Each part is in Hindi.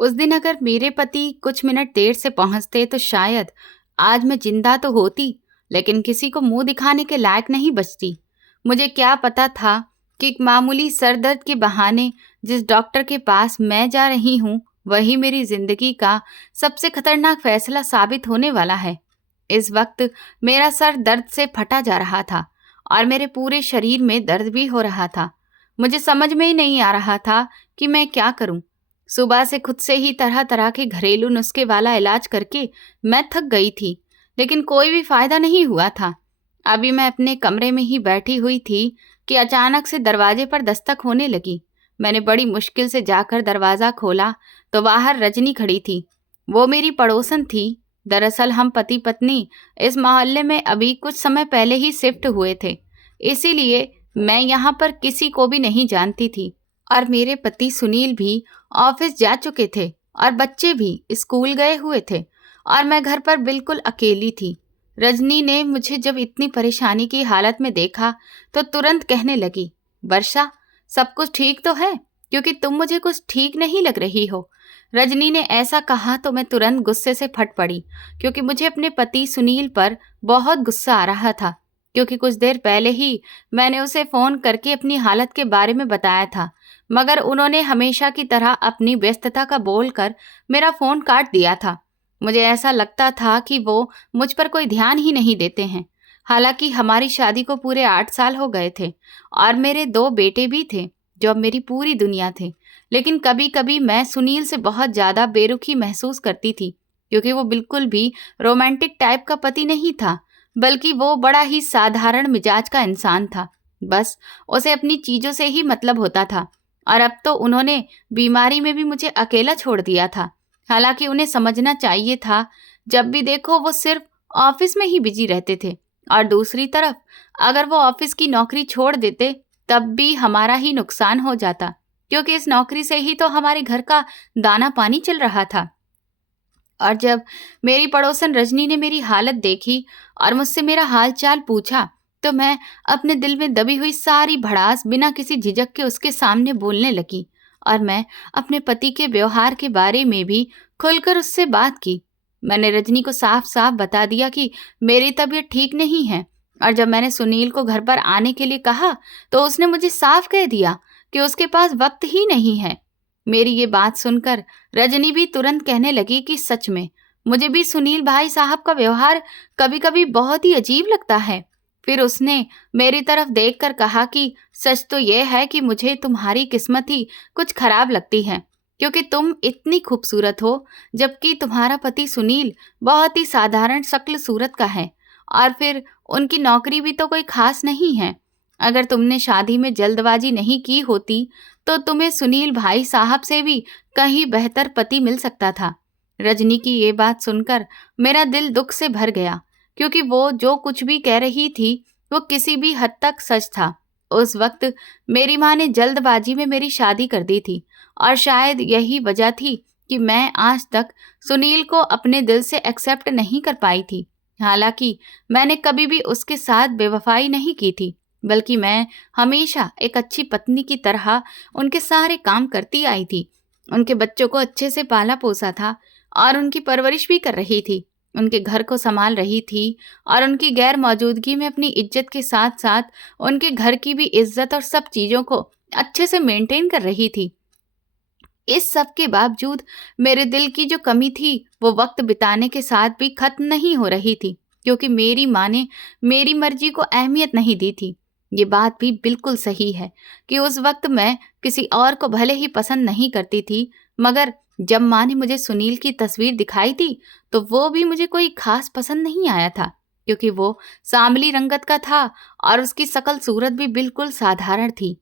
उस दिन अगर मेरे पति कुछ मिनट देर से पहुंचते तो शायद आज मैं जिंदा तो होती, लेकिन किसी को मुंह दिखाने के लायक नहीं बचती। मुझे क्या पता था कि एक मामूली सर दर्द के बहाने जिस डॉक्टर के पास मैं जा रही हूँ वही मेरी जिंदगी का सबसे खतरनाक फैसला साबित होने वाला है। इस वक्त मेरा सर दर्द से फटा जा रहा था और मेरे पूरे शरीर में दर्द भी हो रहा था। मुझे समझ में ही नहीं आ रहा था कि मैं क्या करूं। सुबह से खुद से ही तरह तरह के घरेलू नुस्खे वाला इलाज करके मैं थक गई थी, लेकिन कोई भी फायदा नहीं हुआ था। अभी मैं अपने कमरे में ही बैठी हुई थी कि अचानक से दरवाजे पर दस्तक होने लगी। मैंने बड़ी मुश्किल से जाकर दरवाज़ा खोला तो बाहर रजनी खड़ी थी। वो मेरी पड़ोसन थी। दरअसल हम पति पत्नी इस मोहल्ले में अभी कुछ समय पहले ही शिफ्ट हुए थे, इसीलिए मैं यहाँ पर किसी को भी नहीं जानती थी। और मेरे पति सुनील भी ऑफिस जा चुके थे और बच्चे भी स्कूल गए हुए थे और मैं घर पर बिल्कुल अकेली थी। रजनी ने मुझे जब इतनी परेशानी की हालत में देखा तो तुरंत कहने लगी, वर्षा, सब कुछ ठीक तो है? क्योंकि तुम मुझे कुछ ठीक नहीं लग रही हो। रजनी ने ऐसा कहा तो मैं तुरंत गुस्से से फट पड़ी, क्योंकि मुझे अपने पति सुनील पर बहुत गुस्सा आ रहा था, क्योंकि कुछ देर पहले ही मैंने उसे फ़ोन करके अपनी हालत के बारे में बताया था, मगर उन्होंने हमेशा की तरह अपनी व्यस्तता का बोलकर मेरा फ़ोन काट दिया था। मुझे ऐसा लगता था कि वो मुझ पर कोई ध्यान ही नहीं देते हैं। हालांकि हमारी शादी को पूरे 8 साल हो गए थे और मेरे 2 बेटे भी थे जो अब मेरी पूरी दुनिया थे। लेकिन कभी कभी मैं सुनील से बहुत ज़्यादा बेरुखी महसूस करती थी, क्योंकि वो बिल्कुल भी रोमांटिक टाइप का पति नहीं था, बल्कि वो बड़ा ही साधारण मिजाज का इंसान था। बस उसे अपनी चीज़ों से ही मतलब होता था। और अब तो उन्होंने बीमारी में भी मुझे अकेला छोड़ दिया था। हालांकि उन्हें समझना चाहिए था, जब भी देखो वो सिर्फ ऑफिस में ही बिजी रहते थे, और दूसरी तरफ अगर वो ऑफिस की नौकरी छोड़ देते तब भी हमारा ही नुकसान हो जाता, क्योंकि इस नौकरी से ही तो हमारे घर का दाना पानी चल रहा था। और जब मेरी पड़ोसन रजनी ने मेरी हालत देखी और मुझसे मेरा हाल चाल पूछा, तो मैं अपने दिल में दबी हुई सारी भड़ास बिना किसी झिझक के उसके सामने बोलने लगी। और मैं अपने पति के व्यवहार के बारे में भी खुलकर उससे बात की। मैंने रजनी को साफ साफ बता दिया कि मेरी तबीयत ठीक नहीं है, और जब मैंने सुनील को घर पर आने के लिए कहा तो उसने मुझे साफ कह दिया कि उसके पास वक्त ही नहीं है। मेरी ये बात सुनकर रजनी भी तुरंत कहने लगी कि सच में मुझे भी सुनील भाई साहब का व्यवहार कभी कभी बहुत ही अजीब लगता है। फिर उसने मेरी तरफ देखकर कहा कि सच तो यह है कि मुझे तुम्हारी किस्मत ही कुछ खराब लगती है, क्योंकि तुम इतनी खूबसूरत हो, जबकि तुम्हारा पति सुनील बहुत ही साधारण शक्ल सूरत का है, और फिर उनकी नौकरी भी तो कोई खास नहीं है। अगर तुमने शादी में जल्दबाजी नहीं की होती तो तुम्हें सुनील भाई साहब से भी कहीं बेहतर पति मिल सकता था। रजनी की ये बात सुनकर मेरा दिल दुख से भर गया, क्योंकि वो जो कुछ भी कह रही थी वो किसी भी हद तक सच था। उस वक्त मेरी माँ ने जल्दबाजी में मेरी शादी कर दी थी, और शायद यही वजह थी कि मैं आज तक सुनील को अपने दिल से एक्सेप्ट नहीं कर पाई थी। हालांकि मैंने कभी भी उसके साथ बेवफाई नहीं की थी, बल्कि मैं हमेशा एक अच्छी पत्नी की तरह उनके सारे काम करती आई थी। उनके बच्चों को अच्छे से पाला पोसा था और उनकी परवरिश भी कर रही थी। उनके घर को संभाल रही थी और उनकी गैर मौजूदगी में अपनी इज्जत के साथ साथ उनके घर की भी इज्जत और सब चीज़ों को अच्छे से मेंटेन कर रही थी। इस सब के बावजूद मेरे दिल की जो कमी थी वो वक्त बिताने के साथ भी खत्म नहीं हो रही थी, क्योंकि मेरी माँ ने मेरी मर्जी को अहमियत नहीं दी थी। ये बात भी बिल्कुल सही है कि उस वक्त मैं किसी और को भले ही पसंद नहीं करती थी, मगर जब माँ ने मुझे सुनील की तस्वीर दिखाई थी तो वो भी मुझे कोई खास पसंद नहीं आया था, क्योंकि वो सांवली रंगत का था और उसकी शकल सूरत भी बिल्कुल साधारण थी।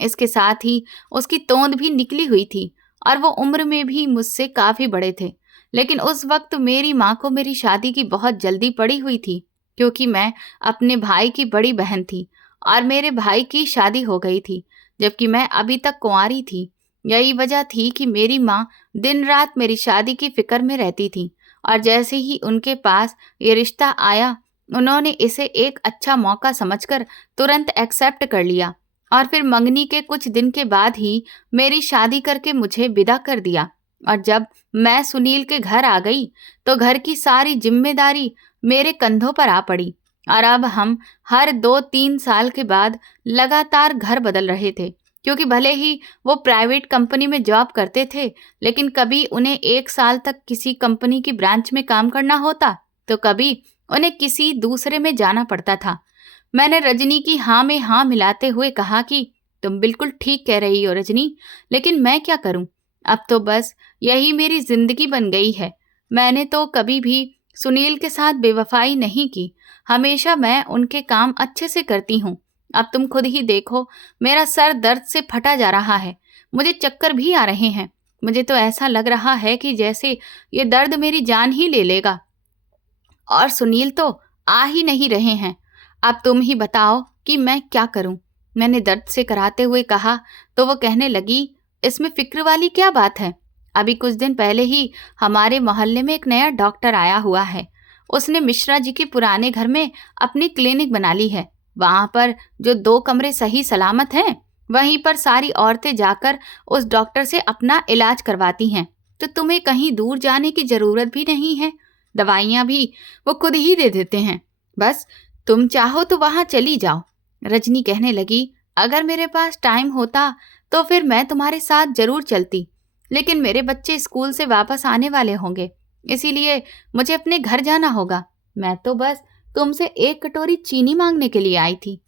इसके साथ ही उसकी तोंद भी निकली हुई थी और वो उम्र में भी मुझसे काफ़ी बड़े थे। लेकिन उस वक्त मेरी माँ को मेरी शादी की बहुत जल्दी पड़ी हुई थी, क्योंकि मैं अपने भाई की बड़ी बहन थी और मेरे भाई की शादी हो गई थी, जबकि मैं अभी तक कुंवारी थी। यही वजह थी कि मेरी माँ दिन रात मेरी शादी की फिक्र में रहती थी, और जैसे ही उनके पास ये रिश्ता आया उन्होंने इसे एक अच्छा मौका समझकर तुरंत एक्सेप्ट कर लिया, और फिर मंगनी के कुछ दिन के बाद ही मेरी शादी करके मुझे विदा कर दिया। और जब मैं सुनील के घर आ गई तो घर की सारी जिम्मेदारी मेरे कंधों पर आ पड़ी। और अब हम हर 2-3 साल के बाद लगातार घर बदल रहे थे, क्योंकि भले ही वो प्राइवेट कंपनी में जॉब करते थे, लेकिन कभी उन्हें 1 साल तक किसी कंपनी की ब्रांच में काम करना होता, तो कभी उन्हें किसी दूसरे में जाना पड़ता था। मैंने रजनी की हाँ में हाँ मिलाते हुए कहा कि तुम बिल्कुल ठीक कह रही हो रजनी, लेकिन मैं क्या करूं? अब तो बस यही मेरी जिंदगी बन गई है। मैंने तो कभी भी सुनील के साथ बेवफाई नहीं की। हमेशा मैं उनके काम अच्छे से करती हूँ। अब तुम खुद ही देखो, मेरा सर दर्द से फटा जा रहा है। मुझे चक्कर भी आ रहे हैं। मुझे तो ऐसा लग रहा है कि जैसे ये दर्द मेरी जान ही ले लेगा। और सुनील तो आ ही नहीं रहे हैं। अब तुम ही बताओ कि मैं क्या करूं? मैंने दर्द से कराते हुए कहा तो वो कहने लगी, इसमें फिक्र वाली क्या बात है? अभी कुछ दिन पहले ही हमारे मोहल्ले में एक नया डॉक्टर आया हुआ है। उसने मिश्रा जी के पुराने घर में अपनी क्लिनिक बना ली है। वहां पर जो 2 कमरे सही सलामत हैं, वहीं पर सारी औरतें जाकर उस डॉक्टर से अपना इलाज करवाती हैं। तो तुम्हें कहीं दूर जाने की जरूरत भी नहीं है। दवाइयाँ भी वो खुद ही दे देते हैं। बस तुम चाहो तो वहां चली जाओ। रजनी कहने लगी, अगर मेरे पास टाइम होता तो फिर मैं तुम्हारे साथ जरूर चलती, लेकिन मेरे बच्चे स्कूल से वापस आने वाले होंगे, इसीलिए मुझे अपने घर जाना होगा। मैं तो बस तुमसे 1 कटोरी चीनी मांगने के लिए आई थी।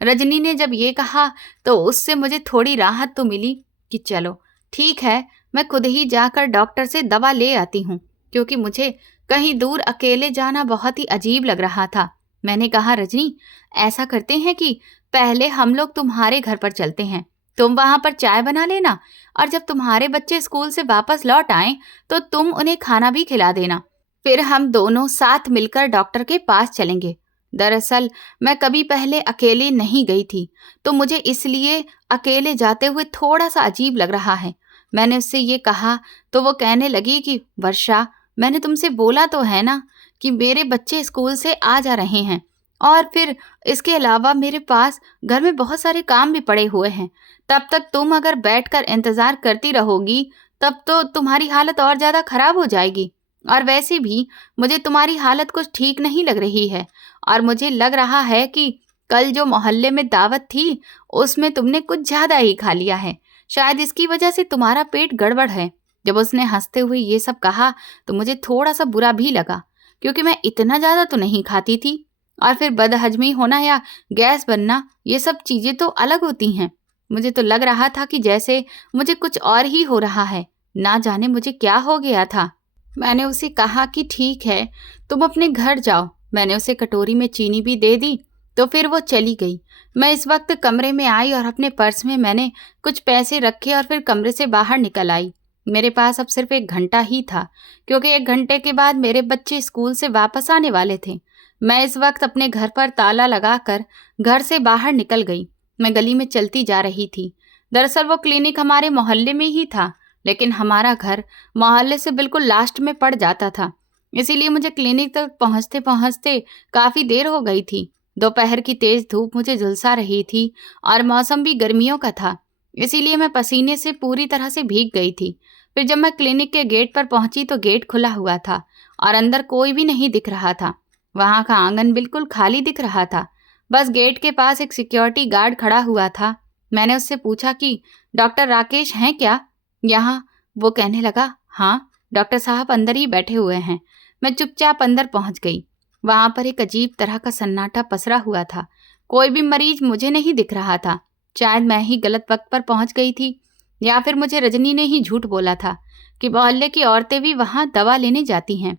रजनी ने जब ये कहा तो उससे मुझे थोड़ी राहत तो मिली कि चलो ठीक है, मैं खुद ही जाकर डॉक्टर से दवा ले आती हूँ, क्योंकि मुझे कहीं दूर अकेले जाना बहुत ही अजीब लग रहा था। मैंने कहा, रजनी, ऐसा करते हैं कि पहले हम लोग तुम्हारे घर पर चलते हैं। तुम वहां पर चाय बना लेना, और जब तुम्हारे बच्चे स्कूल से वापस लौट आएं तो तुम उन्हें खाना भी खिला देना। फिर हम दोनों साथ मिलकर डॉक्टर के पास चलेंगे। दरअसल मैं कभी पहले अकेले नहीं गई थी, तो मुझे इसलिए अकेले जाते हुए थोड़ा सा अजीब लग रहा है। मैंने उससे ये कहा तो वो कहने लगी कि वर्षा, मैंने तुमसे बोला तो है ना कि मेरे बच्चे स्कूल से आ जा रहे हैं, और फिर इसके अलावा मेरे पास घर में बहुत सारे काम भी पड़े हुए हैं। तब तक तुम अगर बैठकर इंतजार करती रहोगी तब तो तुम्हारी हालत और ज़्यादा खराब हो जाएगी। और वैसे भी मुझे तुम्हारी हालत कुछ ठीक नहीं लग रही है, और मुझे लग रहा है कि कल जो मोहल्ले में दावत थी उसमें तुमने कुछ ज़्यादा ही खा लिया है। शायद इसकी वजह से तुम्हारा पेट गड़बड़ है। जब उसने हंसते हुए ये सब कहा तो मुझे थोड़ा सा बुरा भी लगा, क्योंकि मैं इतना ज़्यादा तो नहीं खाती थी। और फिर बदहजमी होना या गैस बनना, ये सब चीज़ें तो अलग होती हैं। मुझे तो लग रहा था कि जैसे मुझे कुछ और ही हो रहा है। ना जाने मुझे क्या हो गया था। मैंने उसे कहा कि ठीक है, तुम अपने घर जाओ। मैंने उसे कटोरी में चीनी भी दे दी तो फिर वो चली गई। मैं इस वक्त कमरे में आई और अपने पर्स में मैंने कुछ पैसे रखे और फिर कमरे से बाहर निकल आई। मेरे पास अब सिर्फ 1 घंटा ही था, क्योंकि 1 घंटे के बाद मेरे बच्चे स्कूल से वापस आने वाले थे। मैं इस वक्त अपने घर पर ताला लगाकर घर से बाहर निकल गई। मैं गली में चलती जा रही थी। दरअसल वो क्लिनिक हमारे मोहल्ले में ही था, लेकिन हमारा घर मोहल्ले से बिल्कुल लास्ट में पड़ जाता था, इसीलिए मुझे क्लिनिक तक पहुंचते पहुंचते काफ़ी देर हो गई थी। दोपहर की तेज़ धूप मुझे झुलसा रही थी और मौसम भी गर्मियों का था, इसीलिए मैं पसीने से पूरी तरह से भीग गई थी। फिर जब मैं क्लिनिक के गेट पर पहुंची तो गेट खुला हुआ था और अंदर कोई भी नहीं दिख रहा था। वहाँ का आंगन बिल्कुल खाली दिख रहा था। बस गेट के पास एक सिक्योरिटी गार्ड खड़ा हुआ था। मैंने उससे पूछा कि डॉक्टर राकेश हैं क्या यहाँ? वो कहने लगा, हाँ डॉक्टर साहब अंदर ही बैठे हुए हैं। मैं चुपचाप अंदर पहुंच गई। वहाँ पर एक अजीब तरह का सन्नाटा पसरा हुआ था। कोई भी मरीज मुझे नहीं दिख रहा था। शायद मैं ही गलत वक्त पर पहुंच गई थी, या फिर मुझे रजनी ने ही झूठ बोला था कि मोहल्ले की औरतें भी वहाँ दवा लेने जाती हैं।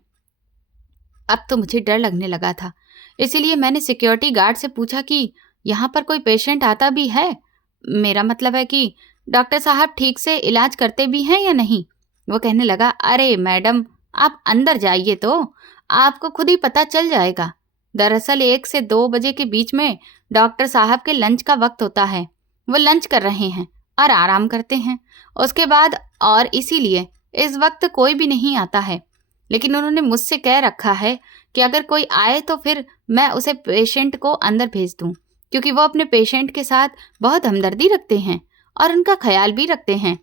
अब तो मुझे डर लगने लगा था, इसीलिए मैंने सिक्योरिटी गार्ड से पूछा कि यहाँ पर कोई पेशेंट आता भी है? मेरा मतलब है कि डॉक्टर साहब ठीक से इलाज करते भी हैं या नहीं? वो कहने लगा, अरे मैडम, आप अंदर जाइए तो आपको खुद ही पता चल जाएगा। दरअसल 1 से 2 बजे के बीच में डॉक्टर साहब के लंच का वक्त होता है। वो लंच कर रहे हैं और आराम करते हैं उसके बाद, और इसीलिए इस वक्त कोई भी नहीं आता है। लेकिन उन्होंने मुझसे कह रखा है कि अगर कोई आए तो फिर मैं उसे पेशेंट को अंदर भेज दूं, क्योंकि वो अपने पेशेंट के साथ बहुत हमदर्दी रखते हैं और उनका ख्याल भी रखते हैं।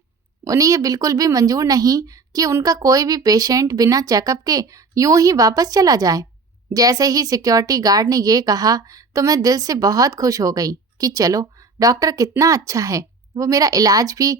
उन्हें ये बिल्कुल भी मंजूर नहीं कि उनका कोई भी पेशेंट बिना चेकअप के यूं ही वापस चला जाए। जैसे ही सिक्योरिटी गार्ड ने ये कहा तो मैं दिल से बहुत खुश हो गई कि चलो, डॉक्टर कितना अच्छा है, वो मेरा इलाज भी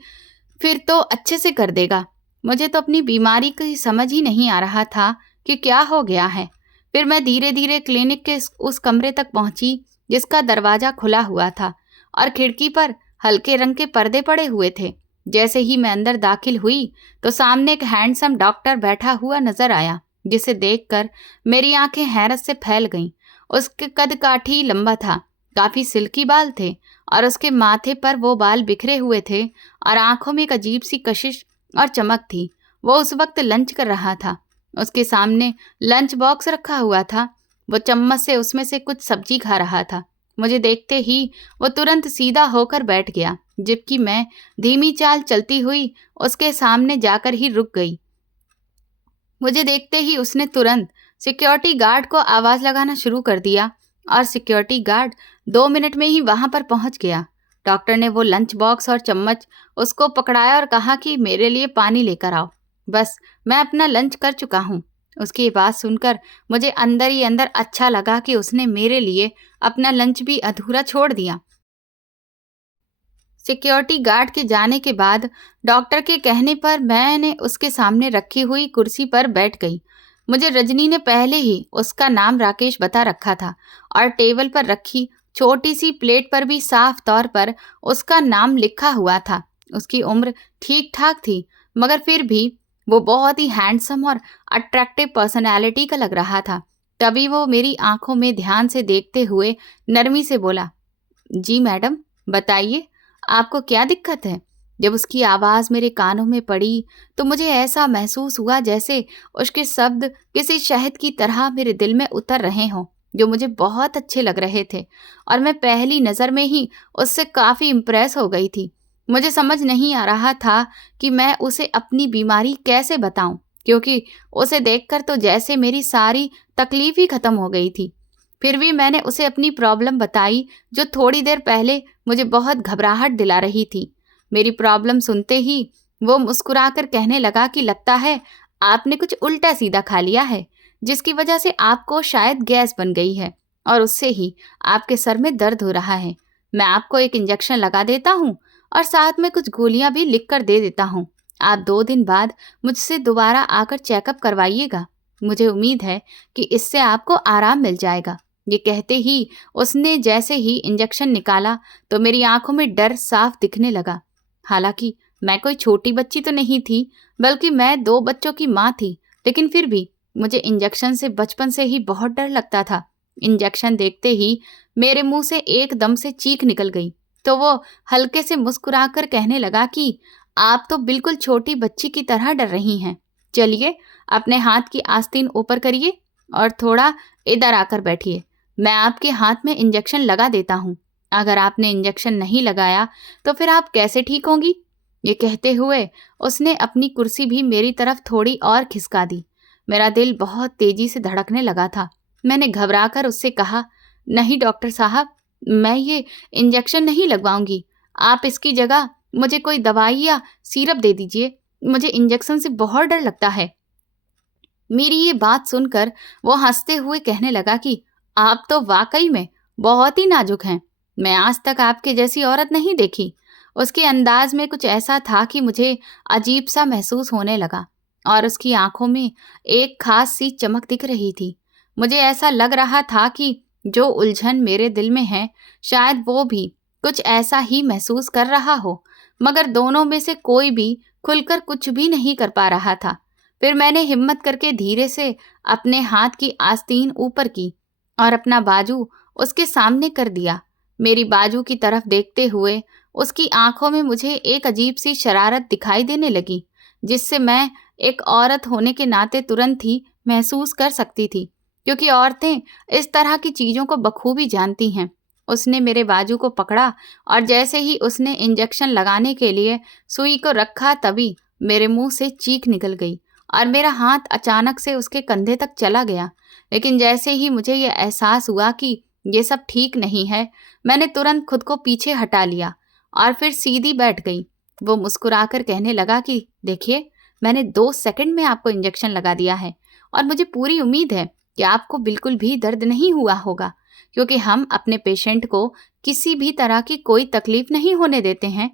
फिर तो अच्छे से कर देगा। मुझे तो अपनी बीमारी की समझ ही नहीं आ रहा था कि क्या हो गया है। फिर मैं धीरे धीरे क्लिनिक के उस कमरे तक पहुंची जिसका दरवाजा खुला हुआ था और खिड़की पर हल्के रंग के पर्दे पड़े हुए थे। जैसे ही मैं अंदर दाखिल हुई तो सामने एक हैंडसम डॉक्टर बैठा हुआ नजर आया, जिसे देखकर मेरी आंखें हैरत से फैल गईं। उसके कद काठी लंबा था, काफी सिल्की बाल थे और उसके माथे पर वो बाल बिखरे हुए थे और आंखों में एक अजीब सी कशिश और चमक थी। वो उस वक्त लंच कर रहा था। उसके सामने लंच बॉक्स रखा हुआ था। वो चम्मच से उसमें से कुछ सब्जी खा रहा था। मुझे देखते ही वो तुरंत सीधा होकर बैठ गया, जबकि मैं धीमी चाल चलती हुई उसके सामने जाकर ही रुक गई। मुझे देखते ही उसने तुरंत सिक्योरिटी गार्ड को आवाज लगाना शुरू कर दिया और सिक्योरिटी गार्ड 2 मिनट में ही वहां पर पहुंच गया। डॉक्टर ने वो लंच बॉक्स और चम्मच उसको पकड़ाया और कहा कि मेरे लिए पानी लेकर आओ। बस, मैं अपना लंच कर चुका हूँ। उसकी बात सुनकर मुझे अंदर ही अंदर अच्छा लगा कि उसने मेरे लिए अपना लंच भी अधूरा छोड़ दिया। सिक्योरिटी गार्ड के जाने के बाद डॉक्टर के कहने पर मैंने उसके सामने रखी हुई कुर्सी पर बैठ गई। मुझे रजनी ने पहले ही उसका नाम राकेश बता रखा था और टेबल पर रखी छोटी सी प्लेट पर भी साफ तौर पर उसका नाम लिखा हुआ था। उसकी उम्र ठीक ठाक थी, मगर फिर भी वो बहुत ही हैंडसम और अट्रैक्टिव पर्सनैलिटी का लग रहा था। तभी वो मेरी आंखों में ध्यान से देखते हुए नरमी से बोला, जी मैडम, बताइए, आपको क्या दिक्कत है? जब उसकी आवाज़ मेरे कानों में पड़ी तो मुझे ऐसा महसूस हुआ जैसे उसके शब्द किसी शहद की तरह मेरे दिल में उतर रहे हों, जो मुझे बहुत अच्छे लग रहे थे और मैं पहली नज़र में ही उससे काफ़ी इम्प्रेस हो गई थी। मुझे समझ नहीं आ रहा था कि मैं उसे अपनी बीमारी कैसे बताऊं, क्योंकि उसे देखकर तो जैसे मेरी सारी तकलीफ ही ख़त्म हो गई थी। फिर भी मैंने उसे अपनी प्रॉब्लम बताई, जो थोड़ी देर पहले मुझे बहुत घबराहट दिला रही थी। मेरी प्रॉब्लम सुनते ही वो मुस्कुराकर कहने लगा कि लगता है आपने कुछ उल्टा सीधा खा लिया है, जिसकी वजह से आपको शायद गैस बन गई है और उससे ही आपके सर में दर्द हो रहा है। मैं आपको एक इंजेक्शन लगा देता हूँ और साथ में कुछ गोलियां भी लिख कर दे देता हूँ। आप 2 दिन बाद मुझसे दोबारा आकर चेकअप करवाइएगा। मुझे उम्मीद है कि इससे आपको आराम मिल जाएगा। ये कहते ही उसने जैसे ही इंजेक्शन निकाला तो मेरी आंखों में डर साफ दिखने लगा। हालांकि मैं कोई छोटी बच्ची तो नहीं थी, बल्कि मैं 2 बच्चों की माँ थी, लेकिन फिर भी मुझे इंजेक्शन से बचपन से ही बहुत डर लगता था। इंजेक्शन देखते ही मेरे मुंह से एकदम से चीख निकल गई, तो वो हल्के से मुस्कुराकर कहने लगा कि आप तो बिल्कुल छोटी बच्ची की तरह डर रही हैं। चलिए, अपने हाथ की आस्तीन ऊपर करिए और थोड़ा इधर आकर बैठिए। मैं आपके हाथ में इंजेक्शन लगा देता हूँ। अगर आपने इंजेक्शन नहीं लगाया तो फिर आप कैसे ठीक होंगी? ये कहते हुए उसने अपनी कुर्सी भी मेरी तरफ थोड़ी और खिसका दी। मेरा दिल बहुत तेजी से धड़कने लगा था। मैंने घबराकर उससे कहा, नहीं डॉक्टर साहब, मैं ये इंजेक्शन नहीं लगवाऊंगी। आप इसकी जगह मुझे कोई दवाई या सिरप दे दीजिए। मुझे इंजेक्शन से बहुत डर लगता है। मेरी ये बात सुनकर वो हंसते हुए कहने लगा कि आप तो वाकई में बहुत ही नाजुक हैं। मैं आज तक आपके जैसी औरत नहीं देखी। उसके अंदाज में कुछ ऐसा था कि मुझे अजीब सा महसूस होने लगा और उसकी आंखों में एक खास सी चमक दिख रही थी। मुझे ऐसा लग रहा था कि जो उलझन मेरे दिल में है, शायद वो भी कुछ ऐसा ही महसूस कर रहा हो, मगर दोनों में से कोई भी खुलकर कुछ भी नहीं कर पा रहा था। फिर मैंने हिम्मत करके धीरे से अपने हाथ की आस्तीन ऊपर की और अपना बाजू उसके सामने कर दिया। मेरी बाजू की तरफ देखते हुए उसकी आंखों में मुझे एक अजीब सी शरारत दिखाई देने लगी, जिससे मैं एक औरत होने के नाते तुरंत ही महसूस कर सकती थी, क्योंकि औरतें इस तरह की चीज़ों को बखूबी जानती हैं। उसने मेरे बाजू को पकड़ा और जैसे ही उसने इंजेक्शन लगाने के लिए सुई को रखा, तभी मेरे मुंह से चीख निकल गई और मेरा हाथ अचानक से उसके कंधे तक चला गया। लेकिन जैसे ही मुझे यह एहसास हुआ कि ये सब ठीक नहीं है, मैंने तुरंत खुद को पीछे हटा लिया और फिर सीधी बैठ गई। वो मुस्कुराकर कहने लगा कि देखिए, मैंने 2 सेकंड में आपको इंजेक्शन लगा दिया है और मुझे पूरी उम्मीद है कि आपको बिल्कुल भी दर्द नहीं हुआ होगा, क्योंकि हम अपने पेशेंट को किसी भी तरह की कोई तकलीफ नहीं होने देते हैं।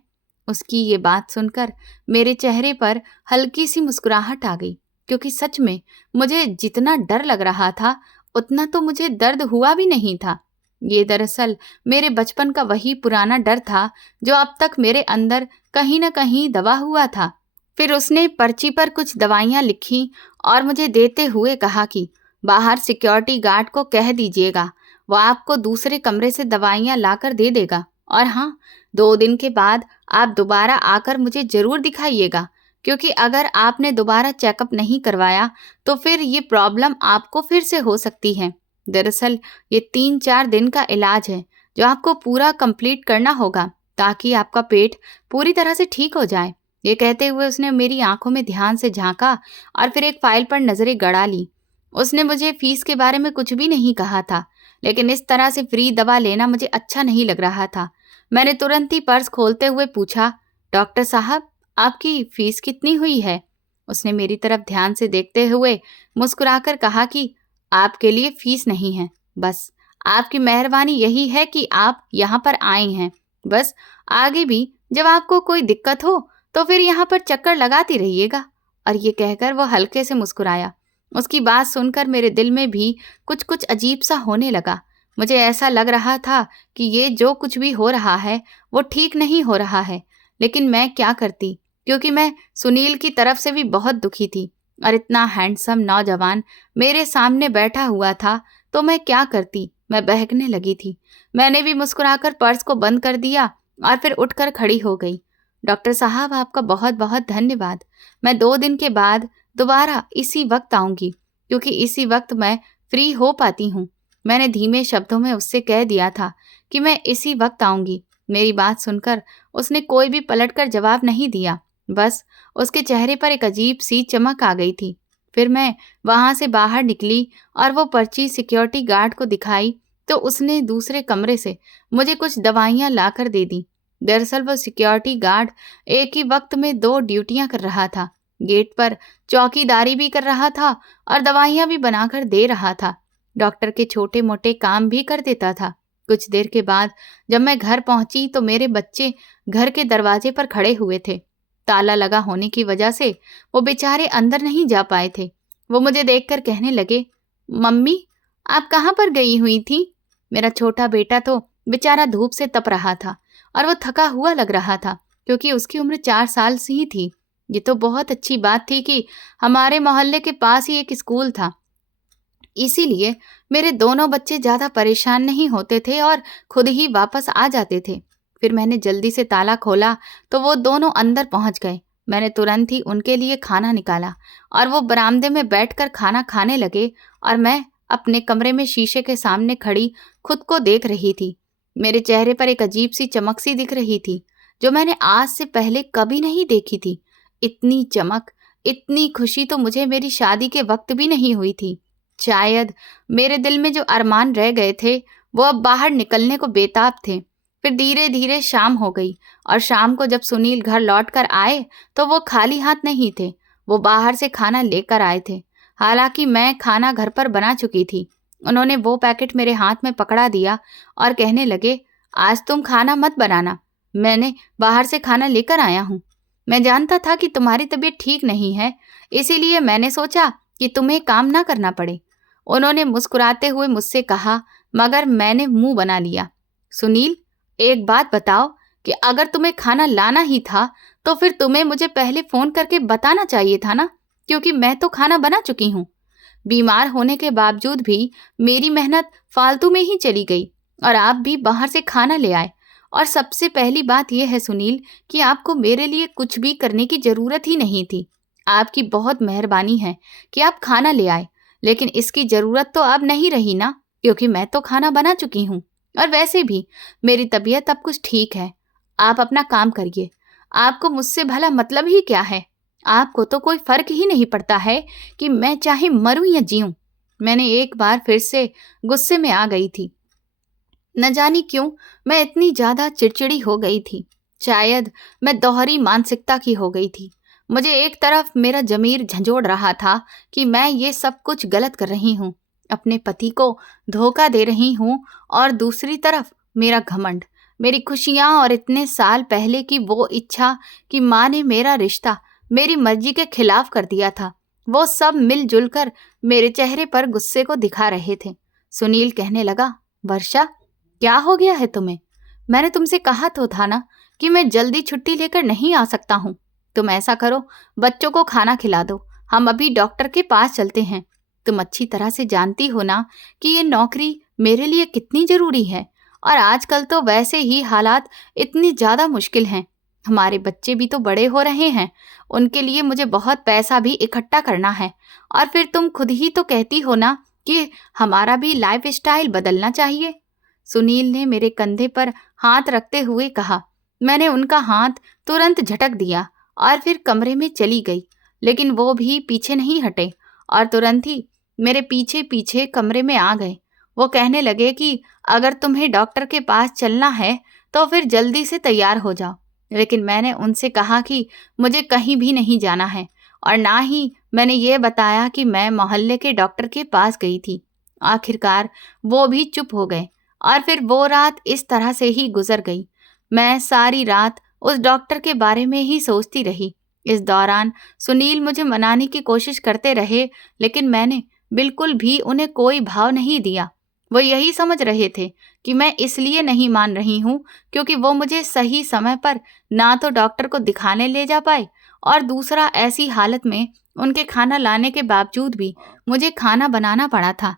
उसकी ये बात सुनकर मेरे चेहरे पर हल्की सी मुस्कुराहट आ गई, क्योंकि सच में मुझे जितना डर लग रहा था उतना तो मुझे दर्द हुआ भी नहीं था। ये दरअसल मेरे बचपन का वही पुराना डर था जो अब तक मेरे अंदर कहीं न कहीं दबा हुआ था। फिर उसने पर्ची पर कुछ दवाइयाँ लिखी और मुझे देते हुए कहा कि बाहर सिक्योरिटी गार्ड को कह दीजिएगा, वो आपको दूसरे कमरे से दवाइयाँ लाकर दे देगा। और हाँ, 2 दिन के बाद आप दोबारा आकर मुझे ज़रूर दिखाइएगा, क्योंकि अगर आपने दोबारा चेकअप नहीं करवाया तो फिर ये प्रॉब्लम आपको फिर से हो सकती है। दरअसल ये 3-4 दिन का इलाज है जो आपको पूरा कंप्लीट करना होगा ताकि आपका पेट पूरी तरह से ठीक हो जाए। ये कहते हुए उसने मेरी आंखों में ध्यान से झांका और फिर एक फाइल पर नजरें गड़ा ली। उसने मुझे फीस के बारे में कुछ भी नहीं कहा था, लेकिन इस तरह से फ्री दवा लेना मुझे अच्छा नहीं लग रहा था। मैंने तुरंत ही पर्स खोलते हुए पूछा, डॉक्टर साहब, आपकी फीस कितनी हुई है? उसने मेरी तरफ ध्यान से देखते हुए मुस्कुराकर कहा कि आपके लिए फीस नहीं है, बस आपकी मेहरबानी यही है कि आप यहाँ पर आए हैं। बस आगे भी जब आपको कोई दिक्कत हो तो फिर यहाँ पर चक्कर लगाती रहिएगा। और ये कहकर वो हल्के से मुस्कुराया। उसकी बात सुनकर मेरे दिल में भी कुछ कुछ अजीब सा होने लगा। मुझे ऐसा लग रहा था कि ये जो कुछ भी हो रहा है वो ठीक नहीं हो रहा है, लेकिन मैं क्या करती, क्योंकि मैं सुनील की तरफ से भी बहुत दुखी थी और इतना हैंडसम नौजवान मेरे सामने बैठा हुआ था तो मैं क्या करती। मैं बहकने लगी थी। मैंने भी मुस्कुराकर पर्स को बंद कर दिया और फिर उठकर खड़ी हो गई। डॉक्टर साहब, आपका बहुत बहुत धन्यवाद। मैं 2 दिन के बाद दोबारा इसी वक्त आऊंगी, क्योंकि इसी वक्त मैं फ्री हो पाती हूँ। मैंने धीमे शब्दों में उससे कह दिया था कि मैं इसी वक्त आऊंगी। मेरी बात सुनकर उसने कोई भी पलटकर जवाब नहीं दिया, बस उसके चेहरे पर एक अजीब सी चमक आ गई थी। फिर मैं वहां से बाहर निकली और वो पर्ची सिक्योरिटी गार्ड को दिखाई तो उसने दूसरे कमरे से मुझे कुछ दवाइयाँ लाकर दे दी। दरअसल वो सिक्योरिटी गार्ड एक ही वक्त में 2 ड्यूटियां कर रहा था। गेट पर चौकीदारी भी कर रहा था और दवाइयाँ भी बनाकर दे रहा था। डॉक्टर के छोटे मोटे काम भी कर देता था। कुछ देर के बाद जब मैं घर पहुंची तो मेरे बच्चे घर के दरवाजे पर खड़े हुए थे। ताला लगा होने की वजह से वो बेचारे अंदर नहीं जा पाए थे। वो मुझे देखकर कहने लगे, मम्मी, आप कहाँ पर गई हुई थी? मेरा छोटा बेटा तो बेचारा धूप से तप रहा था और वो थका हुआ लग रहा था, क्योंकि उसकी उम्र 4 साल से ही थी। ये तो बहुत अच्छी बात थी कि हमारे मोहल्ले के पास ही एक स्कूल था, इसीलिए मेरे दोनों बच्चे ज़्यादा परेशान नहीं होते थे और खुद ही वापस आ जाते थे। फिर मैंने जल्दी से ताला खोला तो वो दोनों अंदर पहुंच गए। मैंने तुरंत ही उनके लिए खाना निकाला और वो बरामदे में बैठकर खाना खाने लगे और मैं अपने कमरे में शीशे के सामने खड़ी खुद को देख रही थी। मेरे चेहरे पर एक अजीब सी चमक सी दिख रही थी जो मैंने आज से पहले कभी नहीं देखी थी। इतनी चमक, इतनी खुशी तो मुझे मेरी शादी के वक्त भी नहीं हुई थी। शायद मेरे दिल में जो अरमान रह गए थे वो अब बाहर निकलने को बेताब थे। फिर धीरे धीरे शाम हो गई और शाम को जब सुनील घर लौट कर आए तो वो खाली हाथ नहीं थे। वो बाहर से खाना लेकर आए थे। हालांकि मैं खाना घर पर बना चुकी थी। उन्होंने वो पैकेट मेरे हाथ में पकड़ा दिया और कहने लगे, आज तुम खाना मत बनाना, मैंने बाहर से खाना लेकर आया हूँ। मैं जानता था कि तुम्हारी तबीयत ठीक नहीं है, इसीलिए मैंने सोचा कि तुम्हें काम ना करना पड़े। उन्होंने मुस्कुराते हुए मुझसे कहा, मगर मैंने मुंह बना लिया। सुनील, एक बात बताओ कि अगर तुम्हें खाना लाना ही था तो फिर तुम्हें मुझे पहले फोन करके बताना चाहिए था ना, क्योंकि मैं तो खाना बना चुकी हूँ। बीमार होने के बावजूद भी मेरी मेहनत फालतू में ही चली गई और आप भी बाहर से खाना ले आए। और सबसे पहली बात यह है सुनील कि आपको मेरे लिए कुछ भी करने की जरूरत ही नहीं थी। आपकी बहुत मेहरबानी है कि आप खाना ले आए, लेकिन इसकी जरूरत तो अब नहीं रही ना, क्योंकि मैं तो खाना बना चुकी हूँ और वैसे भी मेरी तबीयत अब कुछ ठीक है। आप अपना काम करिए। आपको मुझसे भला मतलब ही क्या है? आपको तो कोई फर्क ही नहीं पड़ता है कि मैं चाहे मरूं या जीऊं। मैंने एक बार फिर से गुस्से में आ गई थी। न जानी क्यों मैं इतनी ज्यादा चिड़चिड़ी हो गई थी। शायद मैं दोहरी मानसिकता की हो गई थी। मुझे एक तरफ मेरा ज़मीर झंझोड़ रहा था कि मैं ये सब कुछ गलत कर रही हूँ, अपने पति को धोखा दे रही हूँ, और दूसरी तरफ मेरा घमंड, मेरी खुशियाँ और इतने साल पहले की वो इच्छा कि माँ ने मेरा रिश्ता मेरी मर्जी के खिलाफ कर दिया था, वो सब मिलजुल कर मेरे चेहरे पर गुस्से को दिखा रहे थे। सुनील कहने लगा, वर्षा, क्या हो गया है तुम्हें? मैंने तुमसे कहा तो था ना कि मैं जल्दी छुट्टी लेकर नहीं आ सकता हूँ। तुम ऐसा करो, बच्चों को खाना खिला दो, हम अभी डॉक्टर के पास चलते हैं। तुम अच्छी तरह से जानती हो ना कि ये नौकरी मेरे लिए कितनी जरूरी है, और आजकल तो वैसे ही हालात इतनी ज़्यादा मुश्किल हैं। हमारे बच्चे भी तो बड़े हो रहे हैं, उनके लिए मुझे बहुत पैसा भी इकट्ठा करना है, और फिर तुम खुद ही तो कहती हो ना कि हमारा भी लाइफ स्टाइल बदलना चाहिए। सुनील ने मेरे कंधे पर हाथ रखते हुए कहा। मैंने उनका हाथ तुरंत झटक दिया और फिर कमरे में चली गई, लेकिन वो भी पीछे नहीं हटे और तुरंत ही मेरे पीछे पीछे कमरे में आ गए। वो कहने लगे कि अगर तुम्हें डॉक्टर के पास चलना है तो फिर जल्दी से तैयार हो जाओ। लेकिन मैंने उनसे कहा कि मुझे कहीं भी नहीं जाना है, और ना ही मैंने ये बताया कि मैं मोहल्ले के डॉक्टर के पास गई थी। आखिरकार वो भी चुप हो गए और फिर वो रात इस तरह से ही गुजर गई। मैं सारी रात उस डॉक्टर के बारे में ही सोचती रही। इस दौरान सुनील मुझे मनाने की कोशिश करते रहे, लेकिन मैंने बिल्कुल भी उन्हें कोई भाव नहीं दिया। वो यही समझ रहे थे कि मैं इसलिए नहीं मान रही हूँ क्योंकि वो मुझे सही समय पर ना तो डॉक्टर को दिखाने ले जा पाए, और दूसरा ऐसी हालत में उनके खाना लाने के बावजूद भी मुझे खाना बनाना पड़ा था।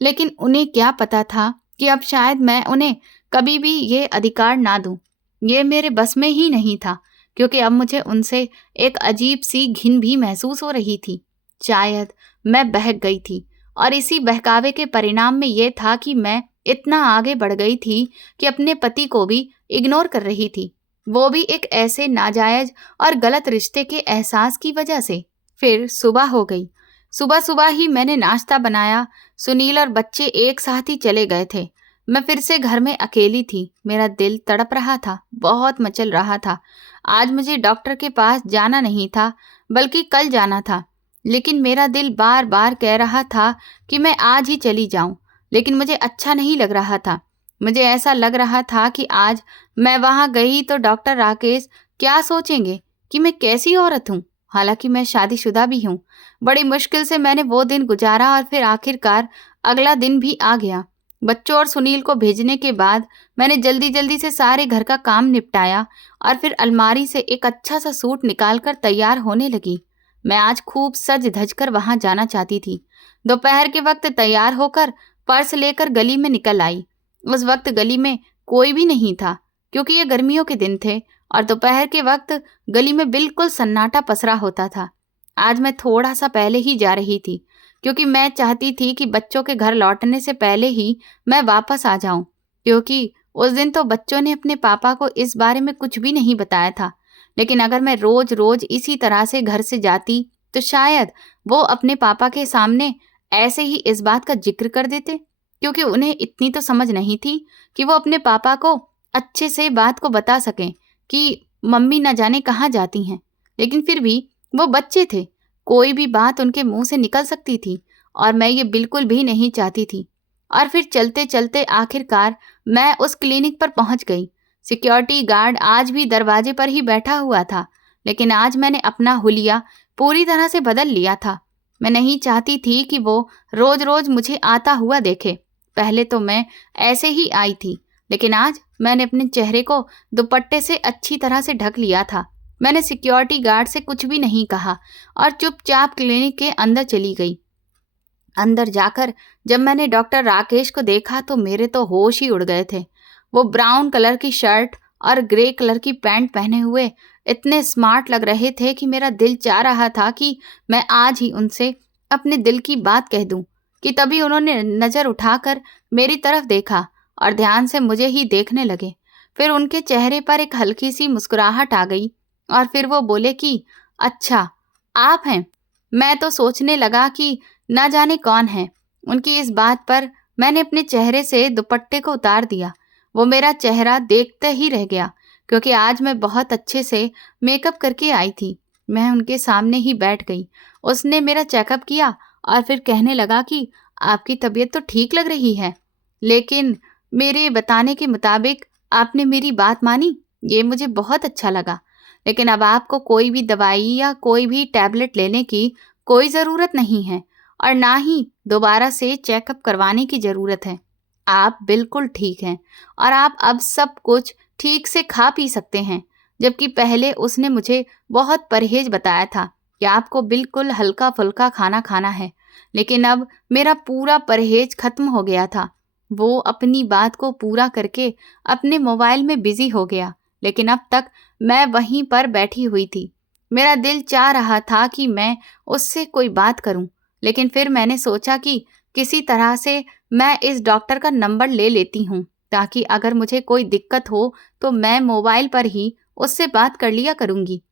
लेकिन उन्हें क्या पता था कि अब शायद मैं उन्हें कभी भी ये अधिकार ना दूं। ये मेरे बस में ही नहीं था, क्योंकि अब मुझे उनसे एक अजीब सी घिन भी महसूस हो रही थी। शायद मैं बहक गई थी, और इसी बहकावे के परिणाम में ये था कि मैं इतना आगे बढ़ गई थी कि अपने पति को भी इग्नोर कर रही थी, वो भी एक ऐसे नाजायज और गलत रिश्ते के एहसास की वजह से। फिर सुबह हो गई। सुबह सुबह ही मैंने नाश्ता बनाया। सुनील और बच्चे एक साथ ही चले गए थे। मैं फिर से घर में अकेली थी। मेरा दिल तड़प रहा था, बहुत मचल रहा था। आज मुझे डॉक्टर के पास जाना नहीं था, बल्कि कल जाना था। लेकिन मेरा दिल बार बार कह रहा था कि मैं आज ही चली जाऊं, लेकिन मुझे अच्छा नहीं लग रहा था। मुझे ऐसा लग रहा था कि आज मैं वहां गई तो डॉक्टर राकेश क्या सोचेंगे कि मैं कैसी औरत हूँ, हालांकि मैं शादीशुदा भी हूँ। बड़ी मुश्किल से मैंने वो दिन गुजारा, और फिर आखिरकार अगला दिन भी आ गया। बच्चों और सुनील को भेजने के बाद मैंने जल्दी जल्दी से सारे घर का काम निपटाया, और फिर अलमारी से एक अच्छा सा सूट निकालकर तैयार होने लगी। मैं आज खूब सज धज कर वहां जाना चाहती थी। दोपहर के वक्त तैयार होकर पर्स लेकर गली में निकल आई। उस वक्त गली में कोई भी नहीं था, क्योंकि ये गर्मियों के दिन थे और दोपहर के वक्त गली में बिल्कुल सन्नाटा पसरा होता था। आज मैं थोड़ा सा पहले ही जा रही थी, क्योंकि मैं चाहती थी कि बच्चों के घर लौटने से पहले ही मैं वापस आ जाऊं, क्योंकि उस दिन तो बच्चों ने अपने पापा को इस बारे में कुछ भी नहीं बताया था। लेकिन अगर मैं रोज रोज इसी तरह से घर से जाती तो शायद वो अपने पापा के सामने ऐसे ही इस बात का जिक्र कर देते, क्योंकि उन्हें इतनी तो समझ नहीं थी कि वो अपने पापा को अच्छे से बात को बता सकें कि मम्मी न जाने कहाँ जाती हैं। लेकिन फिर भी वो बच्चे थे, कोई भी बात उनके मुंह से निकल सकती थी, और मैं ये बिल्कुल भी नहीं चाहती थी। और फिर चलते चलते आखिरकार मैं उस क्लिनिक पर पहुंच गई। सिक्योरिटी गार्ड आज भी दरवाजे पर ही बैठा हुआ था, लेकिन आज मैंने अपना हुलिया पूरी तरह से बदल लिया था। मैं नहीं चाहती थी कि वो रोज रोज मुझे आता हुआ देखे। पहले तो मैं ऐसे ही आई थी, लेकिन आज मैंने अपने चेहरे को दुपट्टे से अच्छी तरह से ढक लिया था। मैंने सिक्योरिटी गार्ड से कुछ भी नहीं कहा और चुपचाप क्लिनिक के अंदर चली गई। अंदर जाकर जब मैंने डॉक्टर राकेश को देखा तो मेरे तो होश ही उड़ गए थे। वो ब्राउन कलर की शर्ट और ग्रे कलर की पैंट पहने हुए इतने स्मार्ट लग रहे थे कि मेरा दिल चाह रहा था कि मैं आज ही उनसे अपने दिल की बात कह दूं। कि तभी उन्होंने नज़र उठाकर मेरी तरफ देखा और ध्यान से मुझे ही देखने लगे। फिर उनके चेहरे पर एक हल्की सी मुस्कुराहट आ गई और फिर वो बोले कि अच्छा, आप हैं। मैं तो सोचने लगा कि ना जाने कौन है। उनकी इस बात पर मैंने अपने चेहरे से दुपट्टे को उतार दिया। वो मेरा चेहरा देखते ही रह गया, क्योंकि आज मैं बहुत अच्छे से मेकअप करके आई थी। मैं उनके सामने ही बैठ गई। उसने मेरा चेकअप किया और फिर कहने लगा कि आपकी तबीयत तो ठीक लग रही है, लेकिन मेरे बताने के मुताबिक आपने मेरी बात मानी। ये मुझे बहुत अच्छा लगा। लेकिन अब आपको कोई भी दवाई या कोई भी टैबलेट लेने की कोई ज़रूरत नहीं है और ना ही दोबारा से चेकअप करवाने की ज़रूरत है। आप बिल्कुल ठीक हैं और आप अब सब कुछ ठीक से खा पी सकते हैं। जबकि पहले उसने मुझे बहुत परहेज बताया था कि आपको बिल्कुल हल्का फुल्का खाना खाना है, लेकिन अब मेरा पूरा परहेज खत्म हो गया था। वो अपनी बात को पूरा करके अपने मोबाइल में बिजी हो गया, लेकिन अब तक मैं वहीं पर बैठी हुई थी। मेरा दिल चाह रहा था कि मैं उससे कोई बात करूं, लेकिन फिर मैंने सोचा कि किसी तरह से मैं इस डॉक्टर का नंबर ले लेती हूँ, ताकि अगर मुझे कोई दिक्कत हो तो मैं मोबाइल पर ही उससे बात कर लिया करूंगी।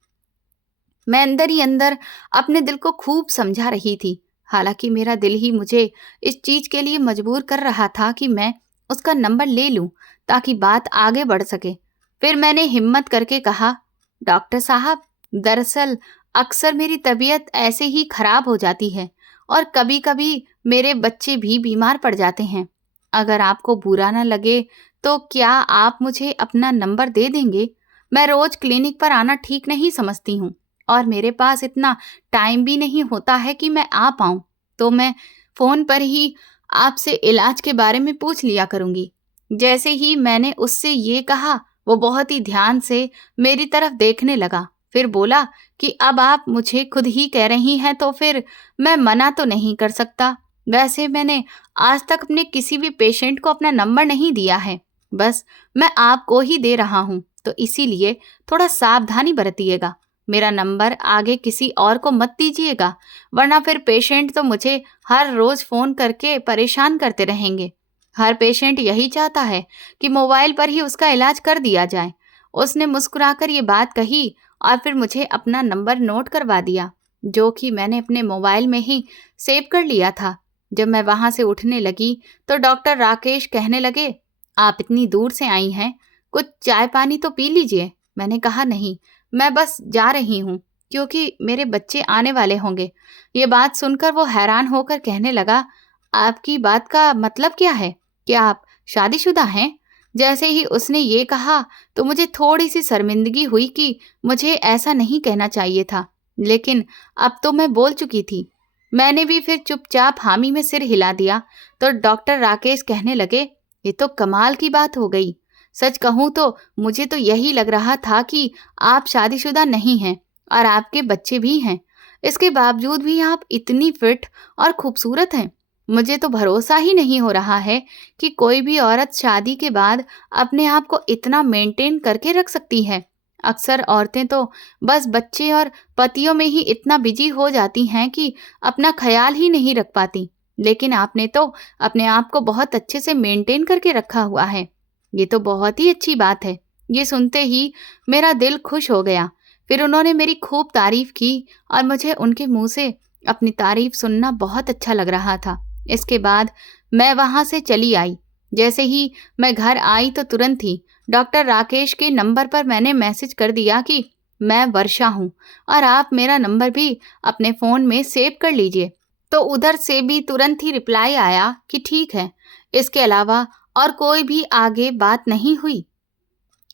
मैं अंदर ही अंदर अपने दिल को खूब समझा रही थी। हालांकि मेरा दिल ही मुझे इस चीज के लिए मजबूर कर रहा था कि मैं उसका नंबर ले लूं ताकि बात आगे बढ़ सके। फिर मैंने हिम्मत करके कहा, डॉक्टर साहब, दरअसल अक्सर मेरी तबीयत ऐसे ही खराब हो जाती है और कभी कभी मेरे बच्चे भी बीमार पड़ जाते हैं। अगर आपको बुरा ना लगे तो क्या आप मुझे अपना नंबर दे देंगे? मैं रोज क्लिनिक पर आना ठीक नहीं समझती हूँ और मेरे पास इतना टाइम भी नहीं होता है कि मैं आ पाऊँ। तो मैं फ़ोन पर ही आपसे इलाज के बारे में पूछ लिया करूँगी। जैसे ही मैंने उससे ये कहा, वो बहुत ही ध्यान से मेरी तरफ देखने लगा। फिर बोला कि अब आप मुझे खुद ही कह रही हैं तो फिर मैं मना तो नहीं कर सकता। वैसे मैंने आज तक अपने किसी भी पेशेंट को अपना नंबर नहीं दिया है, बस मैं आपको ही दे रहा हूँ, तो इसीलिए थोड़ा सावधानी बरतिएगा। मेरा नंबर आगे किसी और को मत दीजिएगा, वरना फिर पेशेंट तो मुझे हर रोज फ़ोन करके परेशान करते रहेंगे। हर पेशेंट यही चाहता है कि मोबाइल पर ही उसका इलाज कर दिया जाए। उसने मुस्कुराकर ये बात कही और फिर मुझे अपना नंबर नोट करवा दिया, जो कि मैंने अपने मोबाइल में ही सेव कर लिया था। जब मैं वहां से उठने लगी तो डॉक्टर राकेश कहने लगे, आप इतनी दूर से आई हैं, कुछ चाय पानी तो पी लीजिए। मैंने कहा, नहीं, मैं बस जा रही हूँ क्योंकि मेरे बच्चे आने वाले होंगे। ये बात सुनकर वो हैरान होकर कहने लगा, आपकी बात का मतलब क्या है? क्या आप शादीशुदा हैं? जैसे ही उसने ये कहा तो मुझे थोड़ी सी शर्मिंदगी हुई कि मुझे ऐसा नहीं कहना चाहिए था, लेकिन अब तो मैं बोल चुकी थी। मैंने भी फिर चुपचाप हामी में सिर हिला दिया। तो डॉक्टर राकेश कहने लगे, ये तो कमाल की बात हो गई। सच कहूँ तो मुझे तो यही लग रहा था कि आप शादीशुदा नहीं हैं और आपके बच्चे भी हैं। इसके बावजूद भी आप इतनी फिट और खूबसूरत हैं। मुझे तो भरोसा ही नहीं हो रहा है कि कोई भी औरत शादी के बाद अपने आप को इतना मेंटेन करके रख सकती है। अक्सर औरतें तो बस बच्चे और पतियों में ही इतना बिजी हो जाती हैं कि अपना ख्याल ही नहीं रख पाती, लेकिन आपने तो अपने आप को बहुत अच्छे से मेंटेन करके रखा हुआ है। ये तो बहुत ही अच्छी बात है। ये सुनते ही मेरा दिल खुश हो गया। फिर उन्होंने मेरी खूब तारीफ की और मुझे उनके मुंह से अपनी तारीफ सुनना बहुत अच्छा लग रहा था। इसके बाद मैं वहां से चली आई। जैसे ही मैं घर आई तो तुरंत ही डॉक्टर राकेश के नंबर पर मैंने मैसेज कर दिया कि मैं वर्षा हूँ और आप मेरा नंबर भी अपने फ़ोन में सेव कर लीजिए। तो उधर से भी तुरंत ही रिप्लाई आया कि ठीक है। इसके अलावा और कोई भी आगे बात नहीं हुई।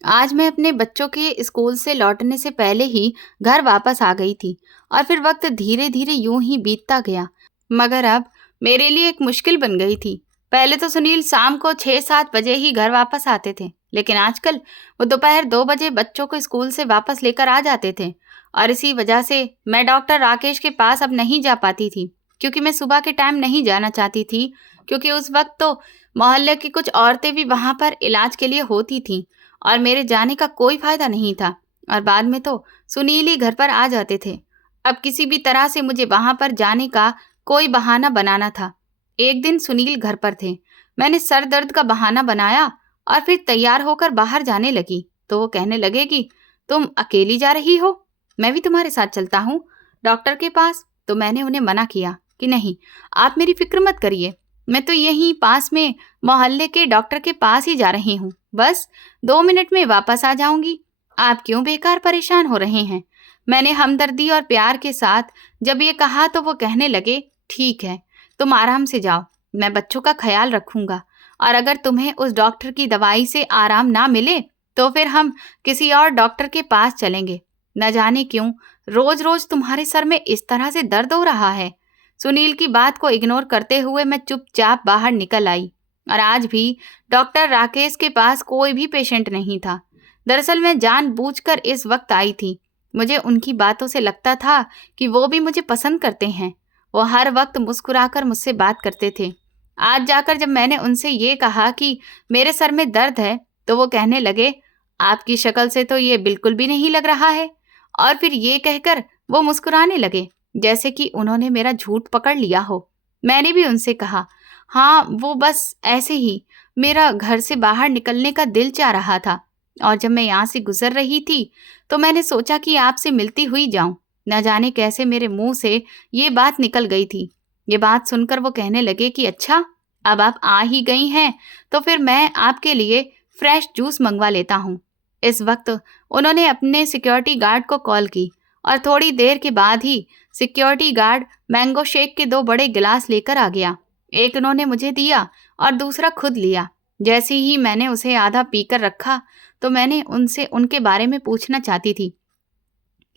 आज मैं अपने बच्चों के स्कूल से लौटने से पहले ही घर वापस आ गई थी और फिर वक्त धीरे धीरे यूं ही बीतता गया। मगर अब मेरे लिए एक मुश्किल बन गई थी। पहले तो सुनील शाम को 6-7 बजे ही घर वापस आते थे, लेकिन आजकल वो दोपहर 2 बजे बच्चों को स्कूल से वापस लेकर आ जाते थे। और इसी वजह से मैं डॉक्टर राकेश के पास अब नहीं जा पाती थी, क्योंकि मैं सुबह के टाइम नहीं जाना चाहती थी, क्योंकि उस वक्त तो मोहल्ले की कुछ औरतें भी वहां पर इलाज के लिए होती थीं और मेरे जाने का कोई फायदा नहीं था। और बाद में तो सुनील ही घर पर आ जाते थे। अब किसी भी तरह से मुझे वहां पर जाने का कोई बहाना बनाना था। एक दिन सुनील घर पर थे। मैंने सर दर्द का बहाना बनाया और फिर तैयार होकर बाहर जाने लगी तो वो कहने लगे कि तुम अकेली जा रही हो, मैं भी तुम्हारे साथ चलता हूँ डॉक्टर के पास। तो मैंने उन्हें मना किया कि नहीं, आप मेरी फिक्र मत करिए, मैं तो यहीं पास में मोहल्ले के डॉक्टर के पास ही जा रही हूँ, बस 2 मिनट में वापस आ जाऊंगी। आप क्यों बेकार परेशान हो रहे हैं? मैंने हमदर्दी और प्यार के साथ जब ये कहा तो वो कहने लगे, ठीक है, तुम आराम से जाओ, मैं बच्चों का ख्याल रखूंगा, और अगर तुम्हें उस डॉक्टर की दवाई से आराम ना मिले तो फिर हम किसी और डॉक्टर के पास चलेंगे। न जाने क्यों रोज रोज तुम्हारे सर में इस तरह से दर्द हो रहा है। सुनील की बात को इग्नोर करते हुए मैं चुपचाप बाहर निकल आई, और आज भी डॉक्टर राकेश के पास कोई भी पेशेंट नहीं था। दरअसल मैं जानबूझकर इस वक्त आई थी। मुझे उनकी बातों से लगता था कि वो भी मुझे पसंद करते हैं। वो हर वक्त मुस्कुराकर मुझसे बात करते थे। आज जाकर जब मैंने उनसे ये कहा कि मेरे सर में दर्द है, तो वो कहने लगे, आपकी शक्ल से तो ये बिल्कुल भी नहीं लग रहा है। और फिर ये कहकर वो मुस्कुराने लगे, जैसे कि उन्होंने मेरा झूठ पकड़ लिया हो। मैंने भी उनसे कहा, हाँ, वो बस ऐसे ही, मेरा घर से बाहर निकलने का दिल चाह रहा था, और जब मैं यहाँ से गुजर रही थी तो मैंने सोचा कि आपसे मिलती हुई जाऊं। न जाने कैसे मेरे मुंह से ये बात निकल गई थी। ये बात सुनकर वो कहने लगे कि अच्छा, अब आप आ ही गई हैं तो फिर मैं आपके लिए फ्रेश जूस मंगवा लेता हूँ। इस वक्त उन्होंने अपने सिक्योरिटी गार्ड को कॉल की, और थोड़ी देर के बाद ही सिक्योरिटी गार्ड मैंगो शेक के 2 बड़े गिलास लेकर आ गया। एक उन्होंने मुझे दिया और दूसरा खुद लिया। जैसे ही मैंने उसे आधा पीकर रखा तो मैंने उनसे उनके बारे में पूछना चाहती थी,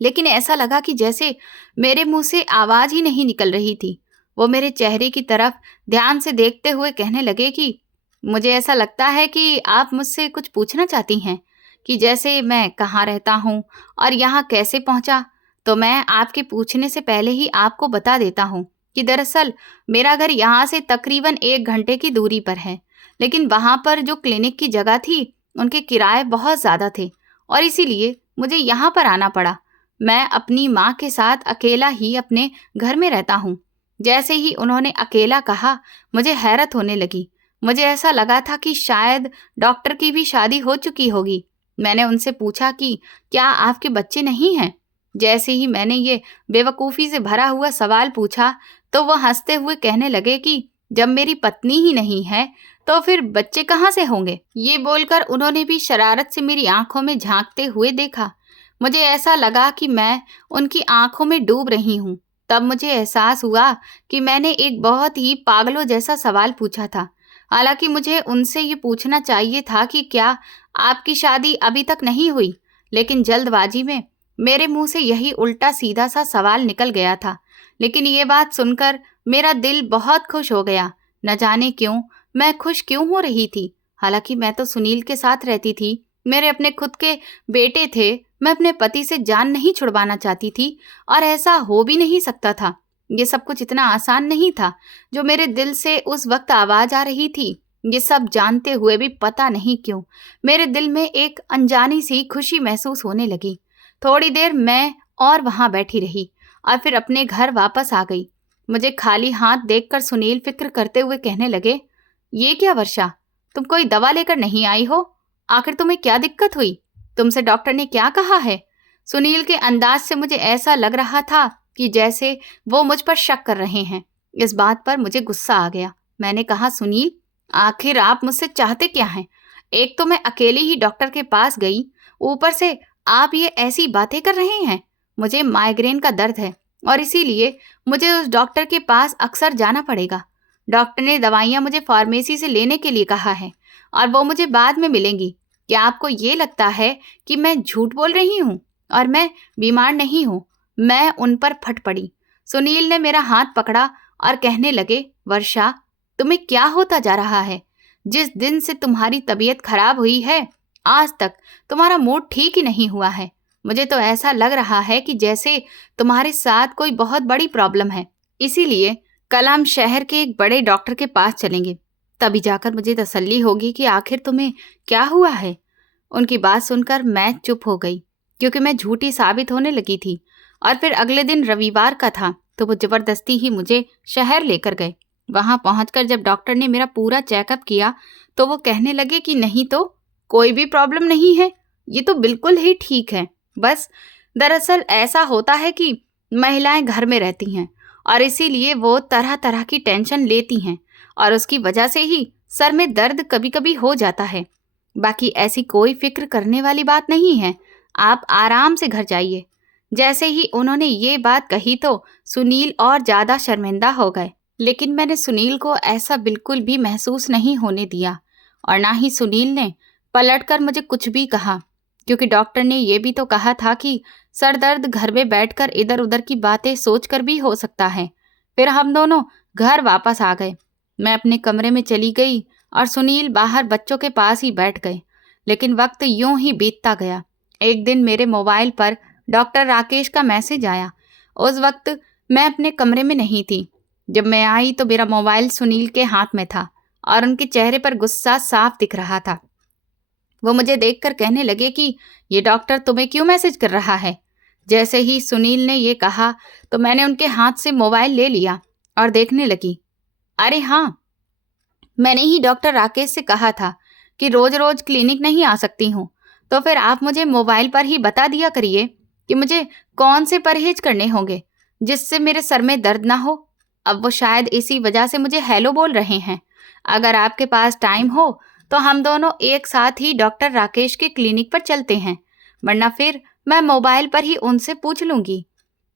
लेकिन ऐसा लगा कि जैसे मेरे मुंह से आवाज ही नहीं निकल रही थी। वो मेरे चेहरे की तरफ ध्यान से देखते हुए कहने लगे कि मुझे ऐसा लगता है कि आप मुझसे कुछ पूछना चाहती हैं, कि जैसे मैं कहाँ रहता हूँ और यहाँ कैसे पहुँचा। तो मैं आपके पूछने से पहले ही आपको बता देता हूँ कि दरअसल मेरा घर यहाँ से तकरीबन 1 घंटे की दूरी पर है, लेकिन वहाँ पर जो क्लिनिक की जगह थी उनके किराए बहुत ज़्यादा थे, और इसीलिए मुझे यहाँ पर आना पड़ा। मैं अपनी माँ के साथ अकेला ही अपने घर में रहता हूँ। जैसे ही उन्होंने अकेला कहा, मुझे हैरत होने लगी। मुझे ऐसा लगा था कि शायद डॉक्टर की भी शादी हो चुकी होगी। मैंने उनसे पूछा कि क्या आपके बच्चे नहीं हैं? जैसे ही मैंने ये बेवकूफ़ी से भरा हुआ सवाल पूछा तो वो हंसते हुए कहने लगे कि जब मेरी पत्नी ही नहीं है तो फिर बच्चे कहाँ से होंगे। ये बोलकर उन्होंने भी शरारत से मेरी आंखों में झांकते हुए देखा। मुझे ऐसा लगा कि मैं उनकी आंखों में डूब रही हूँ। तब मुझे एहसास हुआ कि मैंने एक बहुत ही पागलों जैसा सवाल पूछा था। हालांकि मुझे उनसे ये पूछना चाहिए था कि क्या आपकी शादी अभी तक नहीं हुई, लेकिन जल्दबाजी में मेरे मुंह से यही उल्टा सीधा सा सवाल निकल गया था। लेकिन ये बात सुनकर मेरा दिल बहुत खुश हो गया। न जाने क्यों मैं खुश क्यों हो रही थी। हालांकि मैं तो सुनील के साथ रहती थी, मेरे अपने खुद के बेटे थे। मैं अपने पति से जान नहीं छुड़वाना चाहती थी, और ऐसा हो भी नहीं सकता था। ये सब कुछ इतना आसान नहीं था जो मेरे दिल से उस वक्त आवाज आ रही थी। ये सब जानते हुए भी पता नहीं क्यों मेरे दिल में एक अनजानी सी खुशी महसूस होने लगी। थोड़ी देर मैं और वहां बैठी रही और फिर अपने घर वापस आ गई। मुझे खाली हाथ देखकर सुनील फिक्र करते हुए कहने लगे, ये क्या वर्षा, तुम कोई दवा लेकर नहीं आई हो? आखिर तुम्हें क्या दिक्कत हुई? तुमसे डॉक्टर ने क्या कहा है? सुनील के अंदाज से मुझे ऐसा लग रहा था कि जैसे वो मुझ पर शक कर रहे हैं। इस बात पर मुझे गुस्सा आ गया। मैंने कहा, सुनील, आखिर आप मुझसे चाहते क्या हैं? एक तो मैं अकेली ही डॉक्टर के पास गई, ऊपर से आप ये ऐसी बातें कर रहे हैं। मुझे माइग्रेन का दर्द है और इसीलिए मुझे उस डॉक्टर के पास अक्सर जाना पड़ेगा। डॉक्टर ने दवाइयाँ मुझे फार्मेसी से लेने के लिए कहा है और वो मुझे बाद में मिलेंगी। क्या आपको ये लगता है कि मैं झूठ बोल रही हूँ? और मैं बीमार नहीं हूँ। मैं उन पर फट पड़ी। सुनील ने मेरा हाथ पकड़ा और कहने लगे, वर्षा, तुम्हें क्या होता जा रहा है? जिस दिन से तुम्हारी तबीयत खराब हुई है आज तक तुम्हारा मूड ठीक ही नहीं हुआ है। मुझे तो ऐसा लग रहा है कि जैसे तुम्हारे साथ कोई बहुत बड़ी प्रॉब्लम है। इसीलिए कल हम शहर के एक बड़े डॉक्टर के पास चलेंगे, तभी जाकर मुझे तसल्ली होगी कि आखिर तुम्हें क्या हुआ है। उनकी बात सुनकर मैं चुप हो गई, क्योंकि मैं झूठी साबित होने लगी थी। और फिर अगले दिन रविवार का था, तो वो जबरदस्ती ही मुझे शहर लेकर गए। वहां पहुंचकर जब डॉक्टर ने मेरा पूरा चेकअप किया तो वो कहने लगे कि नहीं तो कोई भी प्रॉब्लम नहीं है, ये तो बिल्कुल ही ठीक है। बस दरअसल ऐसा होता है कि महिलाएं घर में रहती हैं और इसीलिए वो तरह तरह की टेंशन लेती हैं और उसकी वजह से ही सर में दर्द कभी कभी हो जाता है। बाकी ऐसी कोई फिक्र करने वाली बात नहीं है। आप आराम से घर जाइए। जैसे ही उन्होंने ये बात कही तो सुनील और ज्यादा शर्मिंदा हो गए, लेकिन मैंने सुनील को ऐसा बिल्कुल भी महसूस नहीं होने दिया और ना ही सुनील ने पलटकर मुझे कुछ भी कहा, क्योंकि डॉक्टर ने ये भी तो कहा था कि सर दर्द घर में बैठकर इधर उधर की बातें सोचकर भी हो सकता है। फिर हम दोनों घर वापस आ गए। मैं अपने कमरे में चली गई और सुनील बाहर बच्चों के पास ही बैठ गए। लेकिन वक्त यूं ही बीतता गया। एक दिन मेरे मोबाइल पर डॉक्टर राकेश का मैसेज आया। उस वक्त मैं अपने कमरे में नहीं थी। जब मैं आई तो मेरा मोबाइल सुनील के हाथ में था और उनके चेहरे पर गुस्सा साफ दिख रहा था। वो मुझे देखकर कहने लगे कि ये डॉक्टर तुम्हें क्यों मैसेज कर रहा है। जैसे ही सुनील ने ये कहा तो मैंने उनके हाथ से मोबाइल ले लिया और देखने लगी। अरे हाँ, मैंने ही डॉक्टर राकेश से कहा था कि रोज रोज क्लिनिक नहीं आ सकती हूँ, तो फिर आप मुझे मोबाइल पर ही बता दिया करिए कि मुझे कौन से परहेज करने होंगे जिससे मेरे सर में दर्द ना हो। अब वो शायद इसी वजह से मुझे हेलो बोल रहे हैं। अगर आपके पास टाइम हो तो हम दोनों एक साथ ही डॉक्टर राकेश के क्लिनिक पर चलते हैं, वरना फिर मैं मोबाइल पर ही उनसे पूछ लूंगी।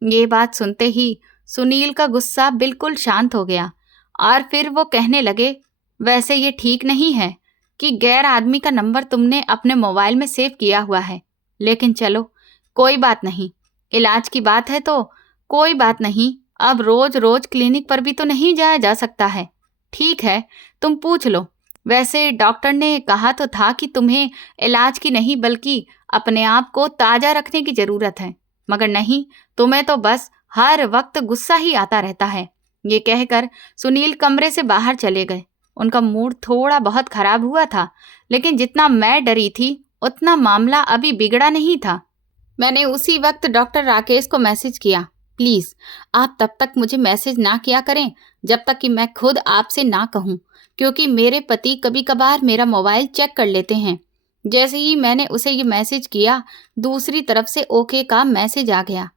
ये बात सुनते ही सुनील का गुस्सा बिल्कुल शांत हो गया और फिर वो कहने लगे, वैसे ये ठीक नहीं है कि गैर आदमी का नंबर तुमने अपने मोबाइल में सेव किया हुआ है, लेकिन चलो कोई बात नहीं, इलाज की बात है तो कोई बात नहीं। अब रोज रोज क्लिनिक पर भी तो नहीं जाया जा सकता है। ठीक है, तुम पूछ लो। वैसे डॉक्टर ने कहा तो था कि तुम्हें इलाज की नहीं बल्कि अपने आप को ताज़ा रखने की ज़रूरत है, मगर नहीं, तुम्हें तो बस हर वक्त गुस्सा ही आता रहता है। ये कहकर सुनील कमरे से बाहर चले गए। उनका मूड थोड़ा बहुत खराब हुआ था, लेकिन जितना मैं डरी थी उतना मामला अभी बिगड़ा नहीं था। मैंने उसी वक्त डॉक्टर राकेश को मैसेज किया, प्लीज़ आप तब तक मुझे मैसेज ना किया करें जब तक कि मैं खुद आपसे ना कहूँ, क्योंकि मेरे पति कभी कभार मेरा मोबाइल चेक कर लेते हैं। जैसे ही मैंने उसे ये मैसेज किया, दूसरी तरफ से ओके का मैसेज आ गया।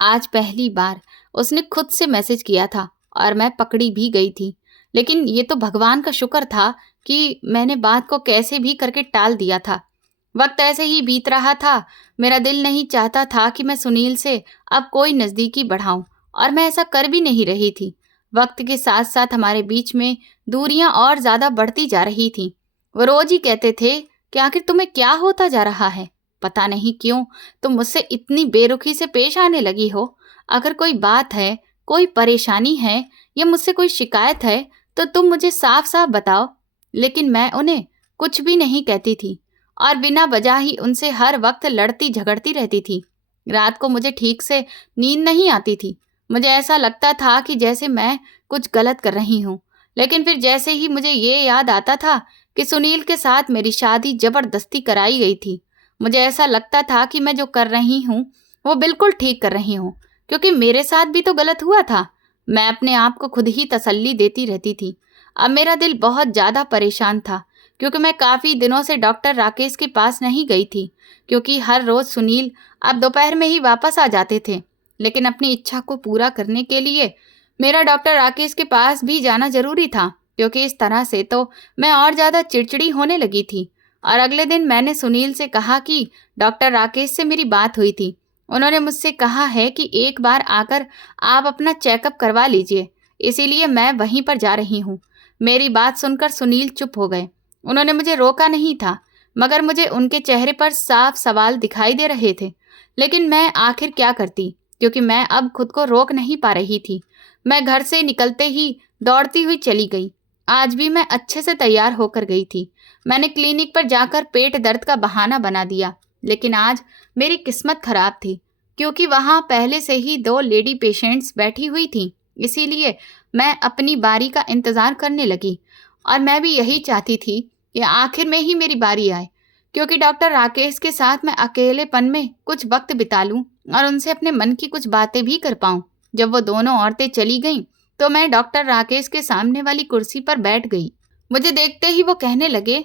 आज पहली बार उसने खुद से मैसेज किया था और मैं पकड़ी भी गई थी, लेकिन ये तो भगवान का शुक्र था कि मैंने बात को कैसे भी करके टाल दिया था। वक्त ऐसे ही बीत रहा था। मेरा दिल नहीं चाहता था कि मैं सुनील से अब कोई नज़दीकी बढ़ाऊं, और मैं ऐसा कर भी नहीं रही थी। वक्त के साथ साथ हमारे बीच में दूरियां और ज़्यादा बढ़ती जा रही थीं। वो रोज ही कहते थे कि आखिर तुम्हें क्या होता जा रहा है, पता नहीं क्यों तुम मुझसे इतनी बेरुखी से पेश आने लगी हो। अगर कोई बात है, कोई परेशानी है या मुझसे कोई शिकायत है तो तुम मुझे साफ साफ बताओ। लेकिन मैं उन्हें कुछ भी नहीं कहती थी और बिना वजह ही उनसे हर वक्त लड़ती झगड़ती रहती थी। रात को मुझे ठीक से नींद नहीं आती थी। मुझे ऐसा लगता था कि जैसे मैं कुछ गलत कर रही हूँ। लेकिन फिर जैसे ही मुझे ये याद आता था कि सुनील के साथ मेरी शादी जबरदस्ती कराई गई थी, मुझे ऐसा लगता था कि मैं जो कर रही हूँ वो बिल्कुल ठीक कर रही हूँ, क्योंकि मेरे साथ भी तो गलत हुआ था। मैं अपने आप को खुद ही तसल्ली देती रहती थी। अब मेरा दिल बहुत ज़्यादा परेशान था, क्योंकि मैं काफ़ी दिनों से डॉक्टर राकेश के पास नहीं गई थी, क्योंकि हर रोज़ सुनील अब दोपहर में ही वापस आ जाते थे। लेकिन अपनी इच्छा को पूरा करने के लिए मेरा डॉक्टर राकेश के पास भी जाना ज़रूरी था, क्योंकि इस तरह से तो मैं और ज़्यादा चिड़चिड़ी होने लगी थी। और अगले दिन मैंने सुनील से कहा कि डॉक्टर राकेश से मेरी बात हुई थी। उन्होंने मुझसे कहा है कि एक बार आकर आप अपना चेकअप करवा लीजिए, इसीलिए मैं वहीं पर जा रही हूँ। मेरी बात सुनकर सुनील चुप हो गए। उन्होंने मुझे रोका नहीं था, मगर मुझे उनके चेहरे पर साफ सवाल दिखाई दे रहे थे। लेकिन मैं आखिर क्या करती, क्योंकि मैं अब खुद को रोक नहीं पा रही थी। मैं घर से निकलते ही दौड़ती हुई चली गई। आज भी मैं अच्छे से तैयार होकर गई थी। मैंने क्लिनिक पर जाकर पेट दर्द का बहाना बना दिया, लेकिन आज मेरी किस्मत खराब थी, क्योंकि वहाँ पहले से ही 2 लेडी पेशेंट्स बैठी हुई थीं। इसीलिए मैं अपनी बारी का इंतज़ार करने लगी, और मैं भी यही चाहती थी कि आखिर में ही मेरी बारी आए, क्योंकि डॉक्टर राकेश के साथ मैं अकेलेपन में कुछ वक्त बिता लूं और उनसे अपने मन की कुछ बातें भी कर पाऊं। जब वो दोनों औरतें चली गईं तो मैं डॉक्टर राकेश के सामने वाली कुर्सी पर बैठ गई। मुझे देखते ही वो कहने लगे,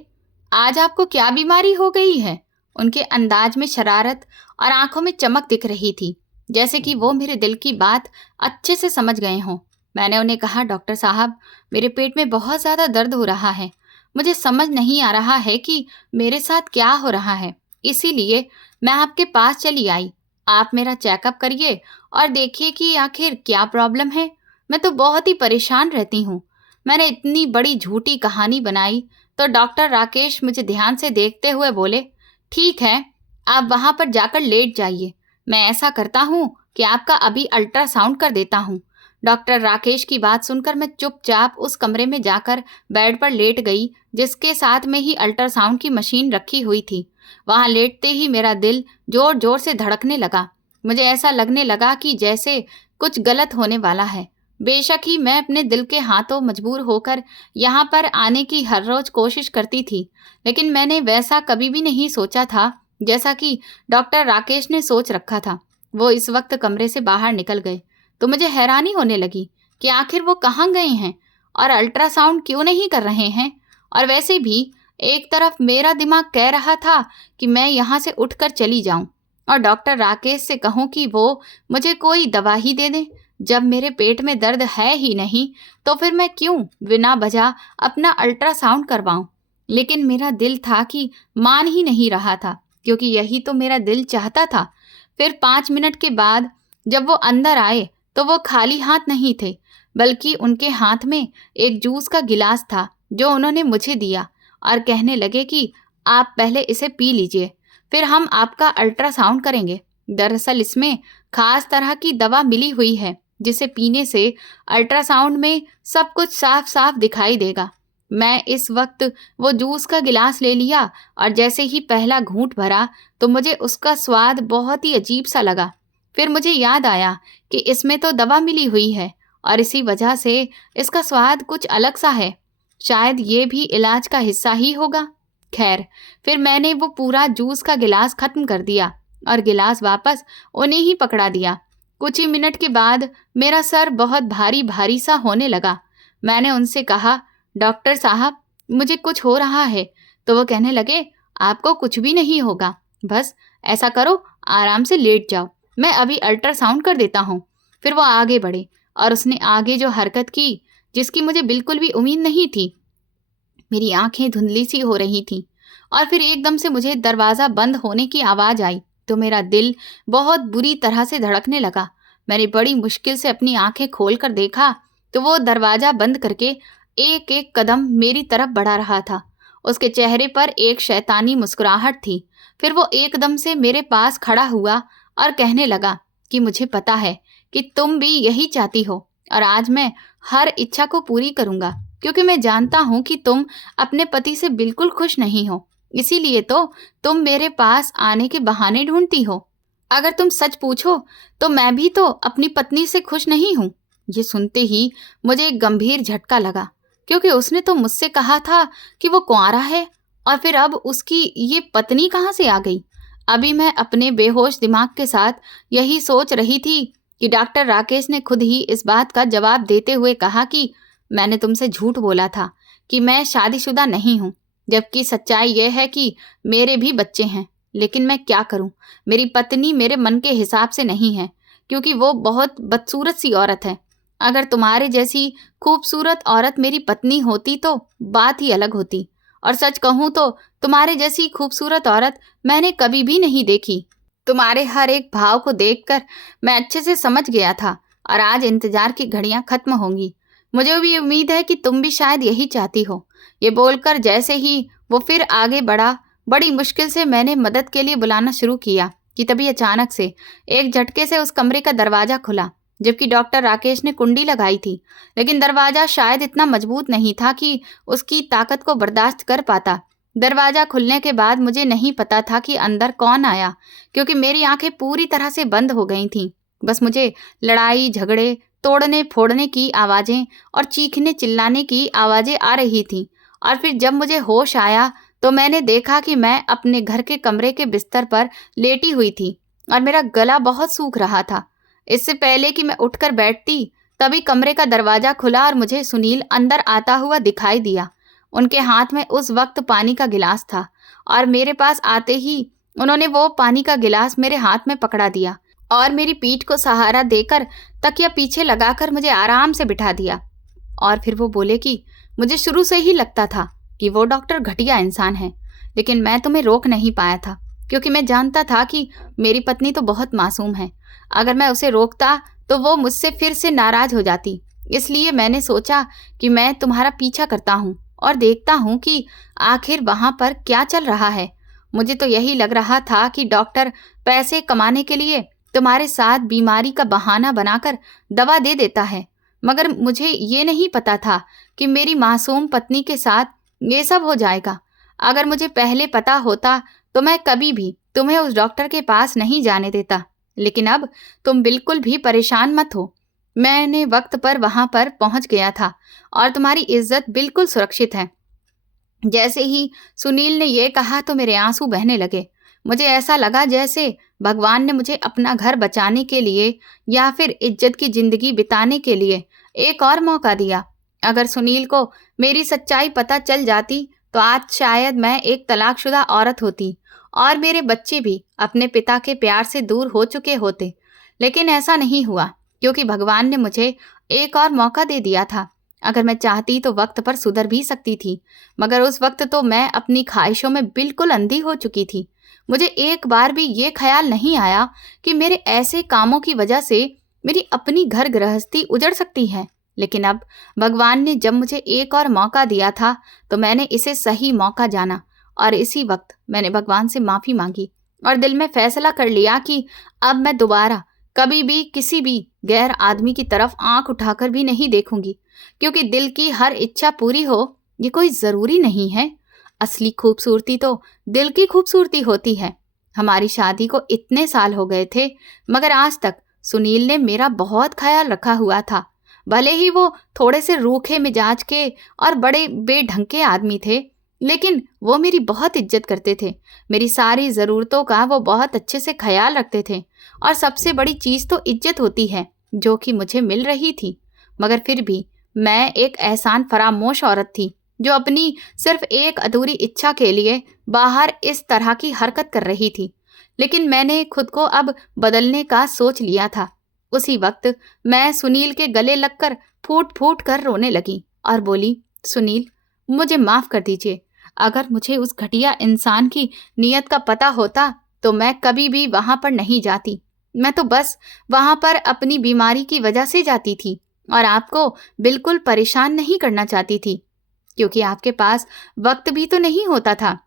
आज आपको क्या बीमारी हो गई है। उनके अंदाज में शरारत और आंखों में चमक दिख रही थी, जैसे कि वो मेरे दिल की बात अच्छे से समझ गए हों। मैंने उन्हें कहा, डॉक्टर साहब, मेरे पेट में बहुत ज़्यादा दर्द हो रहा है। मुझे समझ नहीं आ रहा है कि मेरे साथ क्या हो रहा है, इसीलिए मैं आपके पास चली आई। आप मेरा चेकअप करिए और देखिए कि आखिर क्या प्रॉब्लम है। मैं तो बहुत ही परेशान रहती हूँ। मैंने इतनी बड़ी झूठी कहानी बनाई तो डॉक्टर राकेश मुझे ध्यान से देखते हुए बोले, ठीक है, आप वहां पर जाकर लेट जाइए। मैं ऐसा करता हूँ कि आपका अभी अल्ट्रासाउंड कर देता हूँ। डॉक्टर राकेश की बात सुनकर मैं चुपचाप उस कमरे में जाकर बेड पर लेट गई जिसके साथ में ही अल्ट्रासाउंड की मशीन रखी हुई थी। वहां लेटते ही मेरा दिल जोर जोर से धड़कने लगा। मुझे ऐसा लगने लगा कि जैसे कुछ गलत होने वाला है। बेशक ही मैं अपने दिल के हाथों मजबूर होकर यहाँ पर आने की हर रोज कोशिश करती थी, लेकिन मैंने वैसा कभी भी नहीं सोचा था जैसा कि डॉक्टर राकेश ने सोच रखा था। वो इस वक्त कमरे से बाहर निकल गए तो मुझे हैरानी होने लगी कि आखिर वो कहाँ गए हैं और अल्ट्रासाउंड क्यों नहीं कर रहे हैं। और वैसे भी एक तरफ मेरा दिमाग कह रहा था कि मैं यहाँ से उठकर चली जाऊं और डॉक्टर राकेश से कहूं कि वो मुझे कोई दवा ही दे दें। जब मेरे पेट में दर्द है ही नहीं तो फिर मैं क्यों बिना वजह अपना अल्ट्रासाउंड करवाऊं। लेकिन मेरा दिल था कि मान ही नहीं रहा था, क्योंकि यही तो मेरा दिल चाहता था। फिर 5 मिनट के बाद जब वो अंदर आए तो वो खाली हाथ नहीं थे, बल्कि उनके हाथ में एक जूस का गिलास था जो उन्होंने मुझे दिया और कहने लगे कि आप पहले इसे पी लीजिए, फिर हम आपका अल्ट्रासाउंड करेंगे। दरअसल इसमें खास तरह की दवा मिली हुई है जिसे पीने से अल्ट्रासाउंड में सब कुछ साफ साफ दिखाई देगा। मैं इस वक्त वो जूस का गिलास ले लिया और जैसे ही पहला घूंट भरा तो मुझे उसका स्वाद बहुत ही अजीब सा लगा। फिर मुझे याद आया कि इसमें तो दवा मिली हुई है और इसी वजह से इसका स्वाद कुछ अलग सा है। शायद ये भी इलाज का हिस्सा ही होगा। खैर, फिर मैंने वो पूरा जूस का गिलास खत्म कर दिया और गिलास वापस उन्हें ही पकड़ा दिया। कुछ ही मिनट के बाद मेरा सर बहुत भारी भारी सा होने लगा। मैंने उनसे कहा, डॉक्टर साहब, मुझे कुछ हो रहा है। तो वो कहने लगे, आपको कुछ भी नहीं होगा, बस ऐसा करो, आराम से लेट जाओ, मैं अभी अल्ट्रासाउंड कर देता हूँ। फिर वो आगे बढ़े और उसने आगे जो हरकत की जिसकी मुझे बिल्कुल भी उम्मीद नहीं थी। मेरी आंखें धुंधली सी हो रही थीं और फिर एकदम से मुझे दरवाज़ा बंद होने की आवाज़ आई तो मेरा दिल बहुत बुरी तरह से धड़कने लगा। मैंने बड़ी मुश्किल से अपनी आंखें खोल कर देखा तो वो दरवाज़ा बंद करके एक एक कदम मेरी तरफ बढ़ा रहा था। उसके चेहरे पर एक शैतानी मुस्कुराहट थी। फिर वो एकदम से मेरे पास खड़ा हुआ और कहने लगा कि मुझे पता है कि तुम भी यही चाहती हो और आज मैं हर इच्छा को पूरी करूंगा, क्योंकि मैं जानता हूं कि तुम अपने पति से बिल्कुल खुश नहीं हो। इसीलिए तो तुम मेरे पास आने के बहाने ढूंढती हो। अगर तुम सच पूछो तो मैं भी तो अपनी पत्नी से खुश नहीं हूँ। ये सुनते ही मुझे एक गंभीर झटका लगा, क्योंकि उसने तो मुझसे कहा था कि वो कुंवारा है और फिर अब उसकी ये पत्नी कहाँ से आ गई। अभी मैं अपने बेहोश दिमाग के साथ यही सोच रही थी कि डॉक्टर राकेश ने खुद ही इस बात का जवाब देते हुए कहा कि मैंने तुमसे झूठ बोला था कि मैं शादीशुदा नहीं हूँ, जबकि सच्चाई यह है कि मेरे भी बच्चे हैं। लेकिन मैं क्या करूँ, मेरी पत्नी मेरे मन के हिसाब से नहीं है, क्योंकि वो बहुत बदसूरत सी औरत है। अगर तुम्हारे जैसी खूबसूरत औरत मेरी पत्नी होती तो बात ही अलग होती, और सच कहूँ तो तुम्हारे जैसी खूबसूरत औरत मैंने कभी भी नहीं देखी। तुम्हारे हर एक भाव को देखकर मैं अच्छे से समझ गया था और आज इंतजार की घड़ियां खत्म होंगी। मुझे भी उम्मीद है कि तुम भी शायद यही चाहती हो। ये बोलकर जैसे ही वो फिर आगे बढ़ा, बड़ी मुश्किल से मैंने मदद के लिए बुलाना शुरू किया कि तभी अचानक से एक झटके से उस कमरे का दरवाज़ा खुला, जबकि डॉक्टर राकेश ने कुंडी लगाई थी, लेकिन दरवाज़ा शायद इतना मजबूत नहीं था कि उसकी ताकत को बर्दाश्त कर पाता। दरवाज़ा खुलने के बाद मुझे नहीं पता था कि अंदर कौन आया, क्योंकि मेरी आंखें पूरी तरह से बंद हो गई थीं। बस मुझे लड़ाई झगड़े, तोड़ने फोड़ने की आवाज़ें और चीखने चिल्लाने की आवाज़ें आ रही थीं। और फिर जब मुझे होश आया तो मैंने देखा कि मैं अपने घर के कमरे के बिस्तर पर लेटी हुई थी और मेरा गला बहुत सूख रहा था। इससे पहले कि मैं उठकर बैठती तभी कमरे का दरवाज़ा खुला और मुझे सुनील अंदर आता हुआ दिखाई दिया। उनके हाथ में उस वक्त पानी का गिलास था और मेरे पास आते ही उन्होंने वो पानी का गिलास मेरे हाथ में पकड़ा दिया और मेरी पीठ को सहारा देकर तकिया पीछे लगाकर मुझे आराम से बिठा दिया। और फिर वो बोले कि मुझे शुरू से ही लगता था कि वो डॉक्टर घटिया इंसान है, लेकिन मैं तुम्हें रोक नहीं पाया था। क्योंकि मैं जानता था कि मेरी पत्नी तो बहुत मासूम है। अगर मैं उसे रोकता तो वो मुझसे फिर से नाराज हो जाती। इसलिए मैंने सोचा कि मैं तुम्हारा पीछा करता हूँ और देखता हूँ कि आखिर वहां पर क्या चल रहा है। मुझे तो यही लग रहा था कि डॉक्टर पैसे कमाने के लिए तुम्हारे साथ बीमारी का बहाना बनाकर दवा दे देता है, मगर मुझे ये नहीं पता था कि मेरी मासूम पत्नी के साथ ये सब हो जाएगा। अगर मुझे पहले पता होता तो मैं कभी भी तुम्हें उस डॉक्टर के पास नहीं जाने देता। लेकिन अब तुम बिल्कुल भी परेशान मत हो। मैंने वक्त पर वहां पर पहुंच गया था और तुम्हारी इज्जत बिल्कुल सुरक्षित है। जैसे ही सुनील ने ये कहा तो मेरे आंसू बहने लगे। मुझे ऐसा लगा जैसे भगवान ने मुझे अपना घर बचाने के लिए या फिर इज्जत की जिंदगी बिताने के लिए एक और मौका दिया। अगर सुनील को मेरी सच्चाई पता चल जाती तो आज शायद मैं एक तलाकशुदा औरत होती और मेरे बच्चे भी अपने पिता के प्यार से दूर हो चुके होते। लेकिन ऐसा नहीं हुआ, क्योंकि भगवान ने मुझे एक और मौका दे दिया था। अगर मैं चाहती तो वक्त पर सुधर भी सकती थी, मगर उस वक्त तो मैं अपनी ख्वाहिशों में बिल्कुल अंधी हो चुकी थी। मुझे एक बार भी ये ख्याल नहीं आया कि मेरे ऐसे कामों की वजह से मेरी अपनी घर गृहस्थी उजड़ सकती है। लेकिन अब भगवान ने जब मुझे एक और मौका दिया था तो मैंने इसे सही मौका जाना और इसी वक्त मैंने भगवान से माफ़ी मांगी और दिल में फैसला कर लिया कि अब मैं दोबारा कभी भी किसी भी गैर आदमी की तरफ आंख उठाकर भी नहीं देखूंगी, क्योंकि दिल की हर इच्छा पूरी हो ये कोई ज़रूरी नहीं है। असली खूबसूरती तो दिल की खूबसूरती होती है। हमारी शादी को इतने साल हो गए थे, मगर आज तक सुनील ने मेरा बहुत ख्याल रखा हुआ था। भले ही वो थोड़े से रूखे मिजाज के और बड़े बेढंग के आदमी थे, लेकिन वो मेरी बहुत इज्जत करते थे। मेरी सारी ज़रूरतों का वो बहुत अच्छे से ख्याल रखते थे और सबसे बड़ी चीज़ तो इज्जत होती है जो कि मुझे मिल रही थी। मगर फिर भी मैं एक एहसान फरामोश औरत थी जो अपनी सिर्फ एक अधूरी इच्छा के लिए बाहर इस तरह की हरकत कर रही थी। लेकिन मैंने खुद को अब बदलने का सोच लिया था। उसी वक्त मैं सुनील के गले लगकर फूट फूट कर रोने लगी और बोली, सुनील, मुझे माफ़ कर दीजिए। अगर मुझे उस घटिया इंसान की नीयत का पता होता तो मैं कभी भी वहां पर नहीं जाती। मैं तो बस वहां पर अपनी बीमारी की वजह से जाती थी और आपको बिल्कुल परेशान नहीं करना चाहती थी, क्योंकि आपके पास वक्त भी तो नहीं होता था।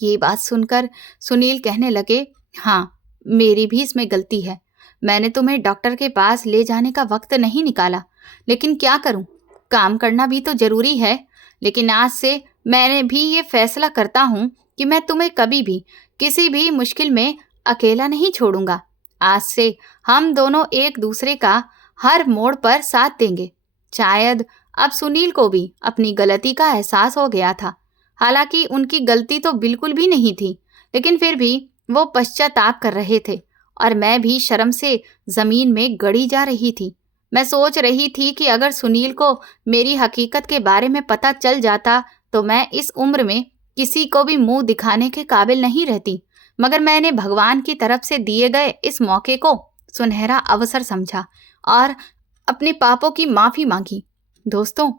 ये बात सुनकर सुनील कहने लगे, हाँ, मेरी भी इसमें गलती है। मैंने तुम्हें डॉक्टर के पास ले जाने का वक्त नहीं निकाला, लेकिन क्या करूं, काम करना भी तो जरूरी है। लेकिन आज से मैंने भी ये फैसला करता हूं कि मैं तुम्हें कभी भी किसी भी मुश्किल में अकेला नहीं छोड़ूंगा। आज से हम दोनों एक दूसरे का हर मोड़ पर साथ देंगे। शायद अब सुनील को भी अपनी गलती का एहसास हो गया था। हालांकि उनकी गलती तो बिल्कुल भी नहीं थी, लेकिन फिर भी वो पश्चाताप कर रहे थे और मैं भी शर्म से जमीन में गड़ी जा रही थी। मैं सोच रही थी कि अगर सुनील को मेरी हकीकत के बारे में पता चल जाता तो मैं इस उम्र में किसी को भी मुंह दिखाने के काबिल नहीं रहती। मगर मैंने भगवान की तरफ से दिए गए इस मौके को सुनहरा अवसर समझा और अपने पापों की माफ़ी मांगी। दोस्तों,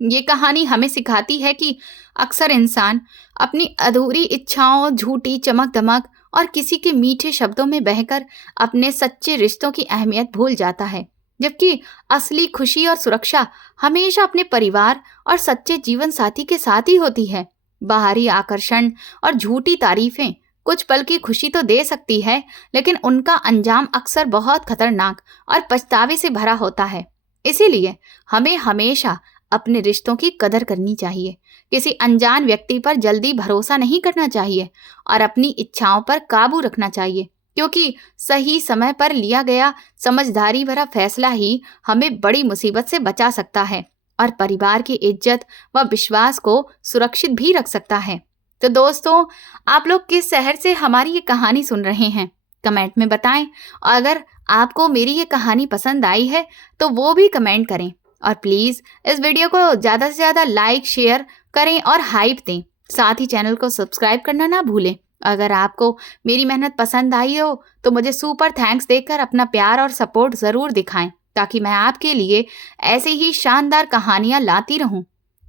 ये कहानी हमें सिखाती है कि अक्सर इंसान अपनी अधूरी इच्छाओं, झूठी चमक दमक और किसी के मीठे शब्दों में बहकर अपने सच्चे रिश्तों की अहमियत भूल जाता है, जबकि असली खुशी और सुरक्षा हमेशा अपने परिवार और सच्चे जीवन साथी के साथ ही होती है। बाहरी आकर्षण और झूठी तारीफें कुछ पल की खुशी तो दे सकती है, लेकिन उनका अंजाम अक्सर बहुत खतरनाक और पछतावे से भरा होता है। इसीलिए हमें हमेशा अपने रिश्तों की कदर करनी चाहिए, किसी अनजान व्यक्ति पर जल्दी भरोसा नहीं करना चाहिए और अपनी इच्छाओं पर काबू रखना चाहिए, क्योंकि सही समय पर लिया गया समझदारी भरा फैसला ही हमें बड़ी मुसीबत से बचा सकता है और परिवार की इज्जत व विश्वास को सुरक्षित भी रख सकता है। तो दोस्तों, आप लोग किस शहर से हमारी ये कहानी सुन रहे हैं, कमेंट में बताएं। और अगर आपको मेरी ये कहानी पसंद आई है तो वो भी कमेंट करें और प्लीज़ इस वीडियो को ज़्यादा से ज़्यादा लाइक, शेयर करें और हाइप दें। साथ ही चैनल को सब्सक्राइब करना ना भूलें। अगर आपको मेरी मेहनत पसंद आई हो तो मुझे सुपर थैंक्स देकर अपना प्यार और सपोर्ट ज़रूर दिखाएं, ताकि मैं आपके लिए ऐसे ही शानदार कहानियाँ लाती रहूं।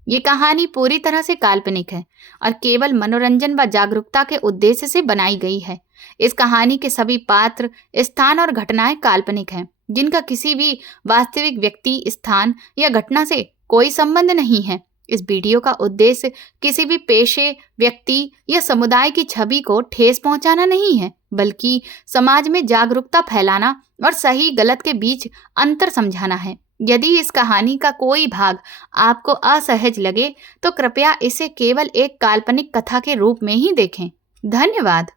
ये कहानी पूरी तरह से काल्पनिक है और केवल मनोरंजन व जागरूकता के उद्देश्य से बनाई गई है। इस कहानी के सभी पात्र, स्थान और घटनाएं काल्पनिक हैं, जिनका किसी भी वास्तविक व्यक्ति, स्थान या घटना से कोई संबंध नहीं है। इस वीडियो का उद्देश्य किसी भी पेशे, व्यक्ति या समुदाय की छवि को ठेस पहुंचाना नहीं है, बल्कि समाज में जागरूकता फैलाना और सही गलत के बीच अंतर समझाना है। यदि इस कहानी का कोई भाग आपको असहज लगे तो कृपया इसे केवल एक काल्पनिक कथा के रूप में ही देखें। धन्यवाद।